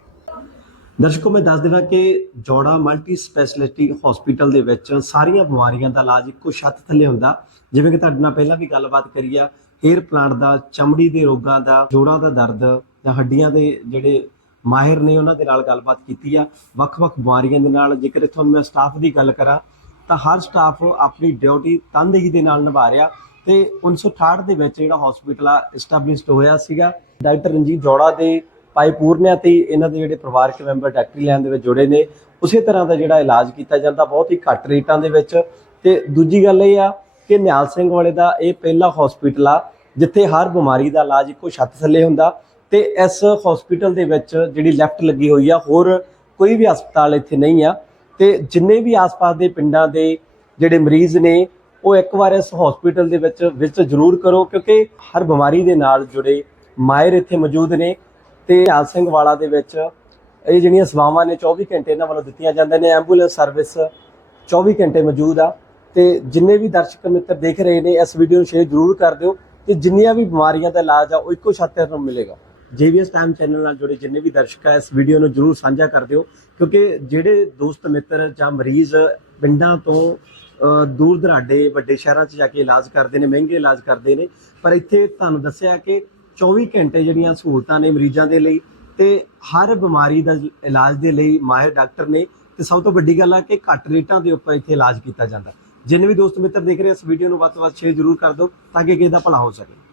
ਦਰਸ਼ਕੋ ਮੈਂ ਦੱਸ ਦੇਵਾਂ ਕਿ ਜੋੜਾ ਮਲਟੀ ਸਪੈਸ਼ਲਿਟੀ ਹਸਪੀਟਲ ਦੇ ਵਿੱਚ ਸਾਰੀਆਂ ਬਿਮਾਰੀਆਂ ਦਾ ਇਲਾਜ ਇੱਕੋ ਛੱਤ ਥੱਲੇ ਹੁੰਦਾ। ਜਿਵੇਂ ਕਿ ਤੁਹਾਡੇ ਨਾਲ ਪਹਿਲਾਂ ਵੀ ਗੱਲਬਾਤ ਕਰੀ ਆ ਹੇਅਰ ਪਲਾਂਟ ਦਾ ਚਮੜੀ ਦੇ ਰੋਗਾਂ ਦਾ ਜੋੜਾਂ ਦਾ ਦਰਦ ਜਾਂ ਹੱਡੀਆਂ ਦੇ ਜਿਹੜੇ ਮਾਹਿਰ ਨੇ ਉਹਨਾਂ ਦੇ ਨਾਲ ਗੱਲਬਾਤ ਕੀਤੀ ਆ। ਵੱਖ-ਵੱਖ ਬਿਮਾਰੀਆਂ ਦੇ ਨਾਲ, ਜੇਕਰ ਇੱਥੋਂ ਮੈਂ ਸਟਾਫ ਦੀ ਗੱਲ ਕਰਾਂ, ਤਾਂ ਹਰ ਸਟਾਫ ਆਪਣੀ ਡਿਊਟੀ ਤਨਦੇਹੀ ਦੇ ਨਾਲ ਨਿਭਾ ਰਿਹਾ। ਤੇ 1968 ਦੇ ਵਿੱਚ ਜਿਹੜਾ ਹਸਪੀਟਲ ਆ ਐਸਟੈਬਲਿਸ਼ਡ ਹੋਇਆ ਸੀਗਾ। ਡਾਕਟਰ ਰਣਜੀਤ ਜੋੜਾ ਦੇ ਭਾਈ ਪੂਰਨਿਆ ਤੇ ਇਹਨਾਂ ਦੇ ਜਿਹੜੇ ਪਰਿਵਾਰਕ ਮੈਂਬਰ ਡਾਕਟਰੀ ਲੈਣ ਦੇ ਵਿੱਚ ਜੁੜੇ ਨੇ। ਉਸੇ ਤਰ੍ਹਾਂ ਦਾ ਜਿਹੜਾ ਇਲਾਜ ਕੀਤਾ ਜਾਂਦਾ, ਬਹੁਤ ਹੀ ਘੱਟ ਰੇਟਾਂ ਦੇ ਵਿੱਚ। ਤੇ ਦੂਜੀ ਗੱਲ ਇਹ ਆ ਕਿ ਨਿਹਾਲ ਸਿੰਘ ਵਾਲੇ ਦਾ ਇਹ ਪਹਿਲਾ ਹਸਪੀਟਲ ਆ, ਜਿੱਥੇ ਹਰ ਬਿਮਾਰੀ ਦਾ ਇਲਾਜ ਇੱਕੋ ਛੱਤ ਥੱਲੇ ਹੁੰਦਾ। ਤੇ ਇਸ ਹਸਪੀਟਲ ਦੇ ਵਿੱਚ ਜਿਹੜੀ ਲੈਫਟ ਲੱਗੀ ਹੋਈ ਆ, ਹੋਰ ਕੋਈ ਵੀ ਹਸਪਤਾਲ ਇੱਥੇ ਨਹੀਂ ਆ। ਤੇ ਜਿੰਨੇ ਵੀ ਆਸ-ਪਾਸ ਦੇ ਪਿੰਡਾਂ ਦੇ ਜਿਹੜੇ ਮਰੀਜ਼ ਨੇ, ਉਹ ਇੱਕ ਵਾਰ ਇਸ ਹਸਪੀਟਲ ਦੇ ਵਿੱਚ ਵਿਜ਼ਿਟ ਜ਼ਰੂਰ ਕਰੋ, ਕਿਉਂਕਿ ਹਰ ਬਿਮਾਰੀ ਦੇ ਨਾਲ ਜੁੜੇ ਮਾਇਰ ਇੱਥੇ ਮੌਜੂਦ ਨੇ। ਤੇ ਆਲ ਸਿੰਘ ਵਾਲਾ ਦੇ ਵਿੱਚ ਇਹ ਜਿਹੜੀਆਂ ਸੇਵਾਵਾਂ ਨੇ 24 ਘੰਟੇ ਇਹਨਾਂ ਵੱਲੋਂ ਦਿੱਤੀਆਂ ਜਾਂਦੀਆਂ ਨੇ। ਐਂਬੂਲੈਂਸ ਸਰਵਿਸ 24 ਘੰਟੇ ਮੌਜੂਦ ਆ। ਤੇ ਜਿੰਨੇ ਵੀ ਦਰਸ਼ਕ ਮਿੱਤਰ ਦੇਖ ਰਹੇ ਨੇ, ਇਸ ਵੀਡੀਓ ਨੂੰ ਸ਼ੇਅਰ ਜ਼ਰੂਰ ਕਰ ਦਿਓ। ਕਿ ਜਿੰਨੀਆਂ ਵੀ ਬਿਮਾਰੀਆਂ ਦਾ ਇਲਾਜ ਆ, ਉਹ ਇੱਕੋ ਛੱਤ ਤੇ ਮਿਲੇਗਾ। ਜੀਵੀਐਸ ਟਾਈਮ ਚੈਨਲ ਨਾਲ ਜੁੜੇ ਜਿੰਨੇ ਵੀ ਦਰਸ਼ਕ ਆ, ਇਸ ਵੀਡੀਓ ਨੂੰ ਜ਼ਰੂਰ ਸਾਂਝਾ ਕਰ ਦਿਓ, ਕਿਉਂਕਿ ਜਿਹੜੇ ਦੋਸਤ, ਮਿੱਤਰ ਜਾਂ ਮਰੀਜ਼ ਪਿੰਡਾਂ ਤੋਂ ਦੂਰ ਦਰਾਡੇ, ਵੱਡੇ ਸ਼ਹਿਰਾਂ 'ਚ ਜਾ ਕੇ ਇਲਾਜ ਕਰਦੇ ਨੇ, ਮਹਿੰਗੇ ਇਲਾਜ ਕਰਦੇ ਨੇ, ਪਰ ਇੱਥੇ ਤੁਹਾਨੂੰ ਦੱਸਿਆ ਕਿ 24 ਘੰਟੇ ਜਿਹੜੀਆਂ ਸਹੂਲਤਾਂ ਨੇ ਮਰੀਜ਼ਾਂ ਦੇ ਲਈ ਤੇ ਹਰ ਬਿਮਾਰੀ ਦਾ ਇਲਾਜ ਦੇ ਲਈ ਮਾਹਿਰ ਡਾਕਟਰ ਨੇ ਤੇ ਸਭ ਤੋਂ ਵੱਡੀ ਗੱਲ ਆ ਕਿ ਘੱਟ ਰੇਟਾਂ ਦੇ ਉੱਪਰ ਇੱਥੇ ਇਲਾਜ ਕੀਤਾ ਜਾਂਦਾ। ਜਿੰਨੇ ਵੀ ਦੋਸਤ, ਮਿੱਤਰ ਦੇਖ ਰਹੇ ਇਸ ਵੀਡੀਓ ਨੂੰ ਵੱਧ ਤੋਂ ਵੱਧ ਸ਼ੇਅਰ ਜ਼ਰੂਰ ਕਰ ਦਿਓ, ਤਾਂ ਕਿ ਕਿਸੇ ਦਾ ਭਲਾ ਹੋ ਸਕੇ।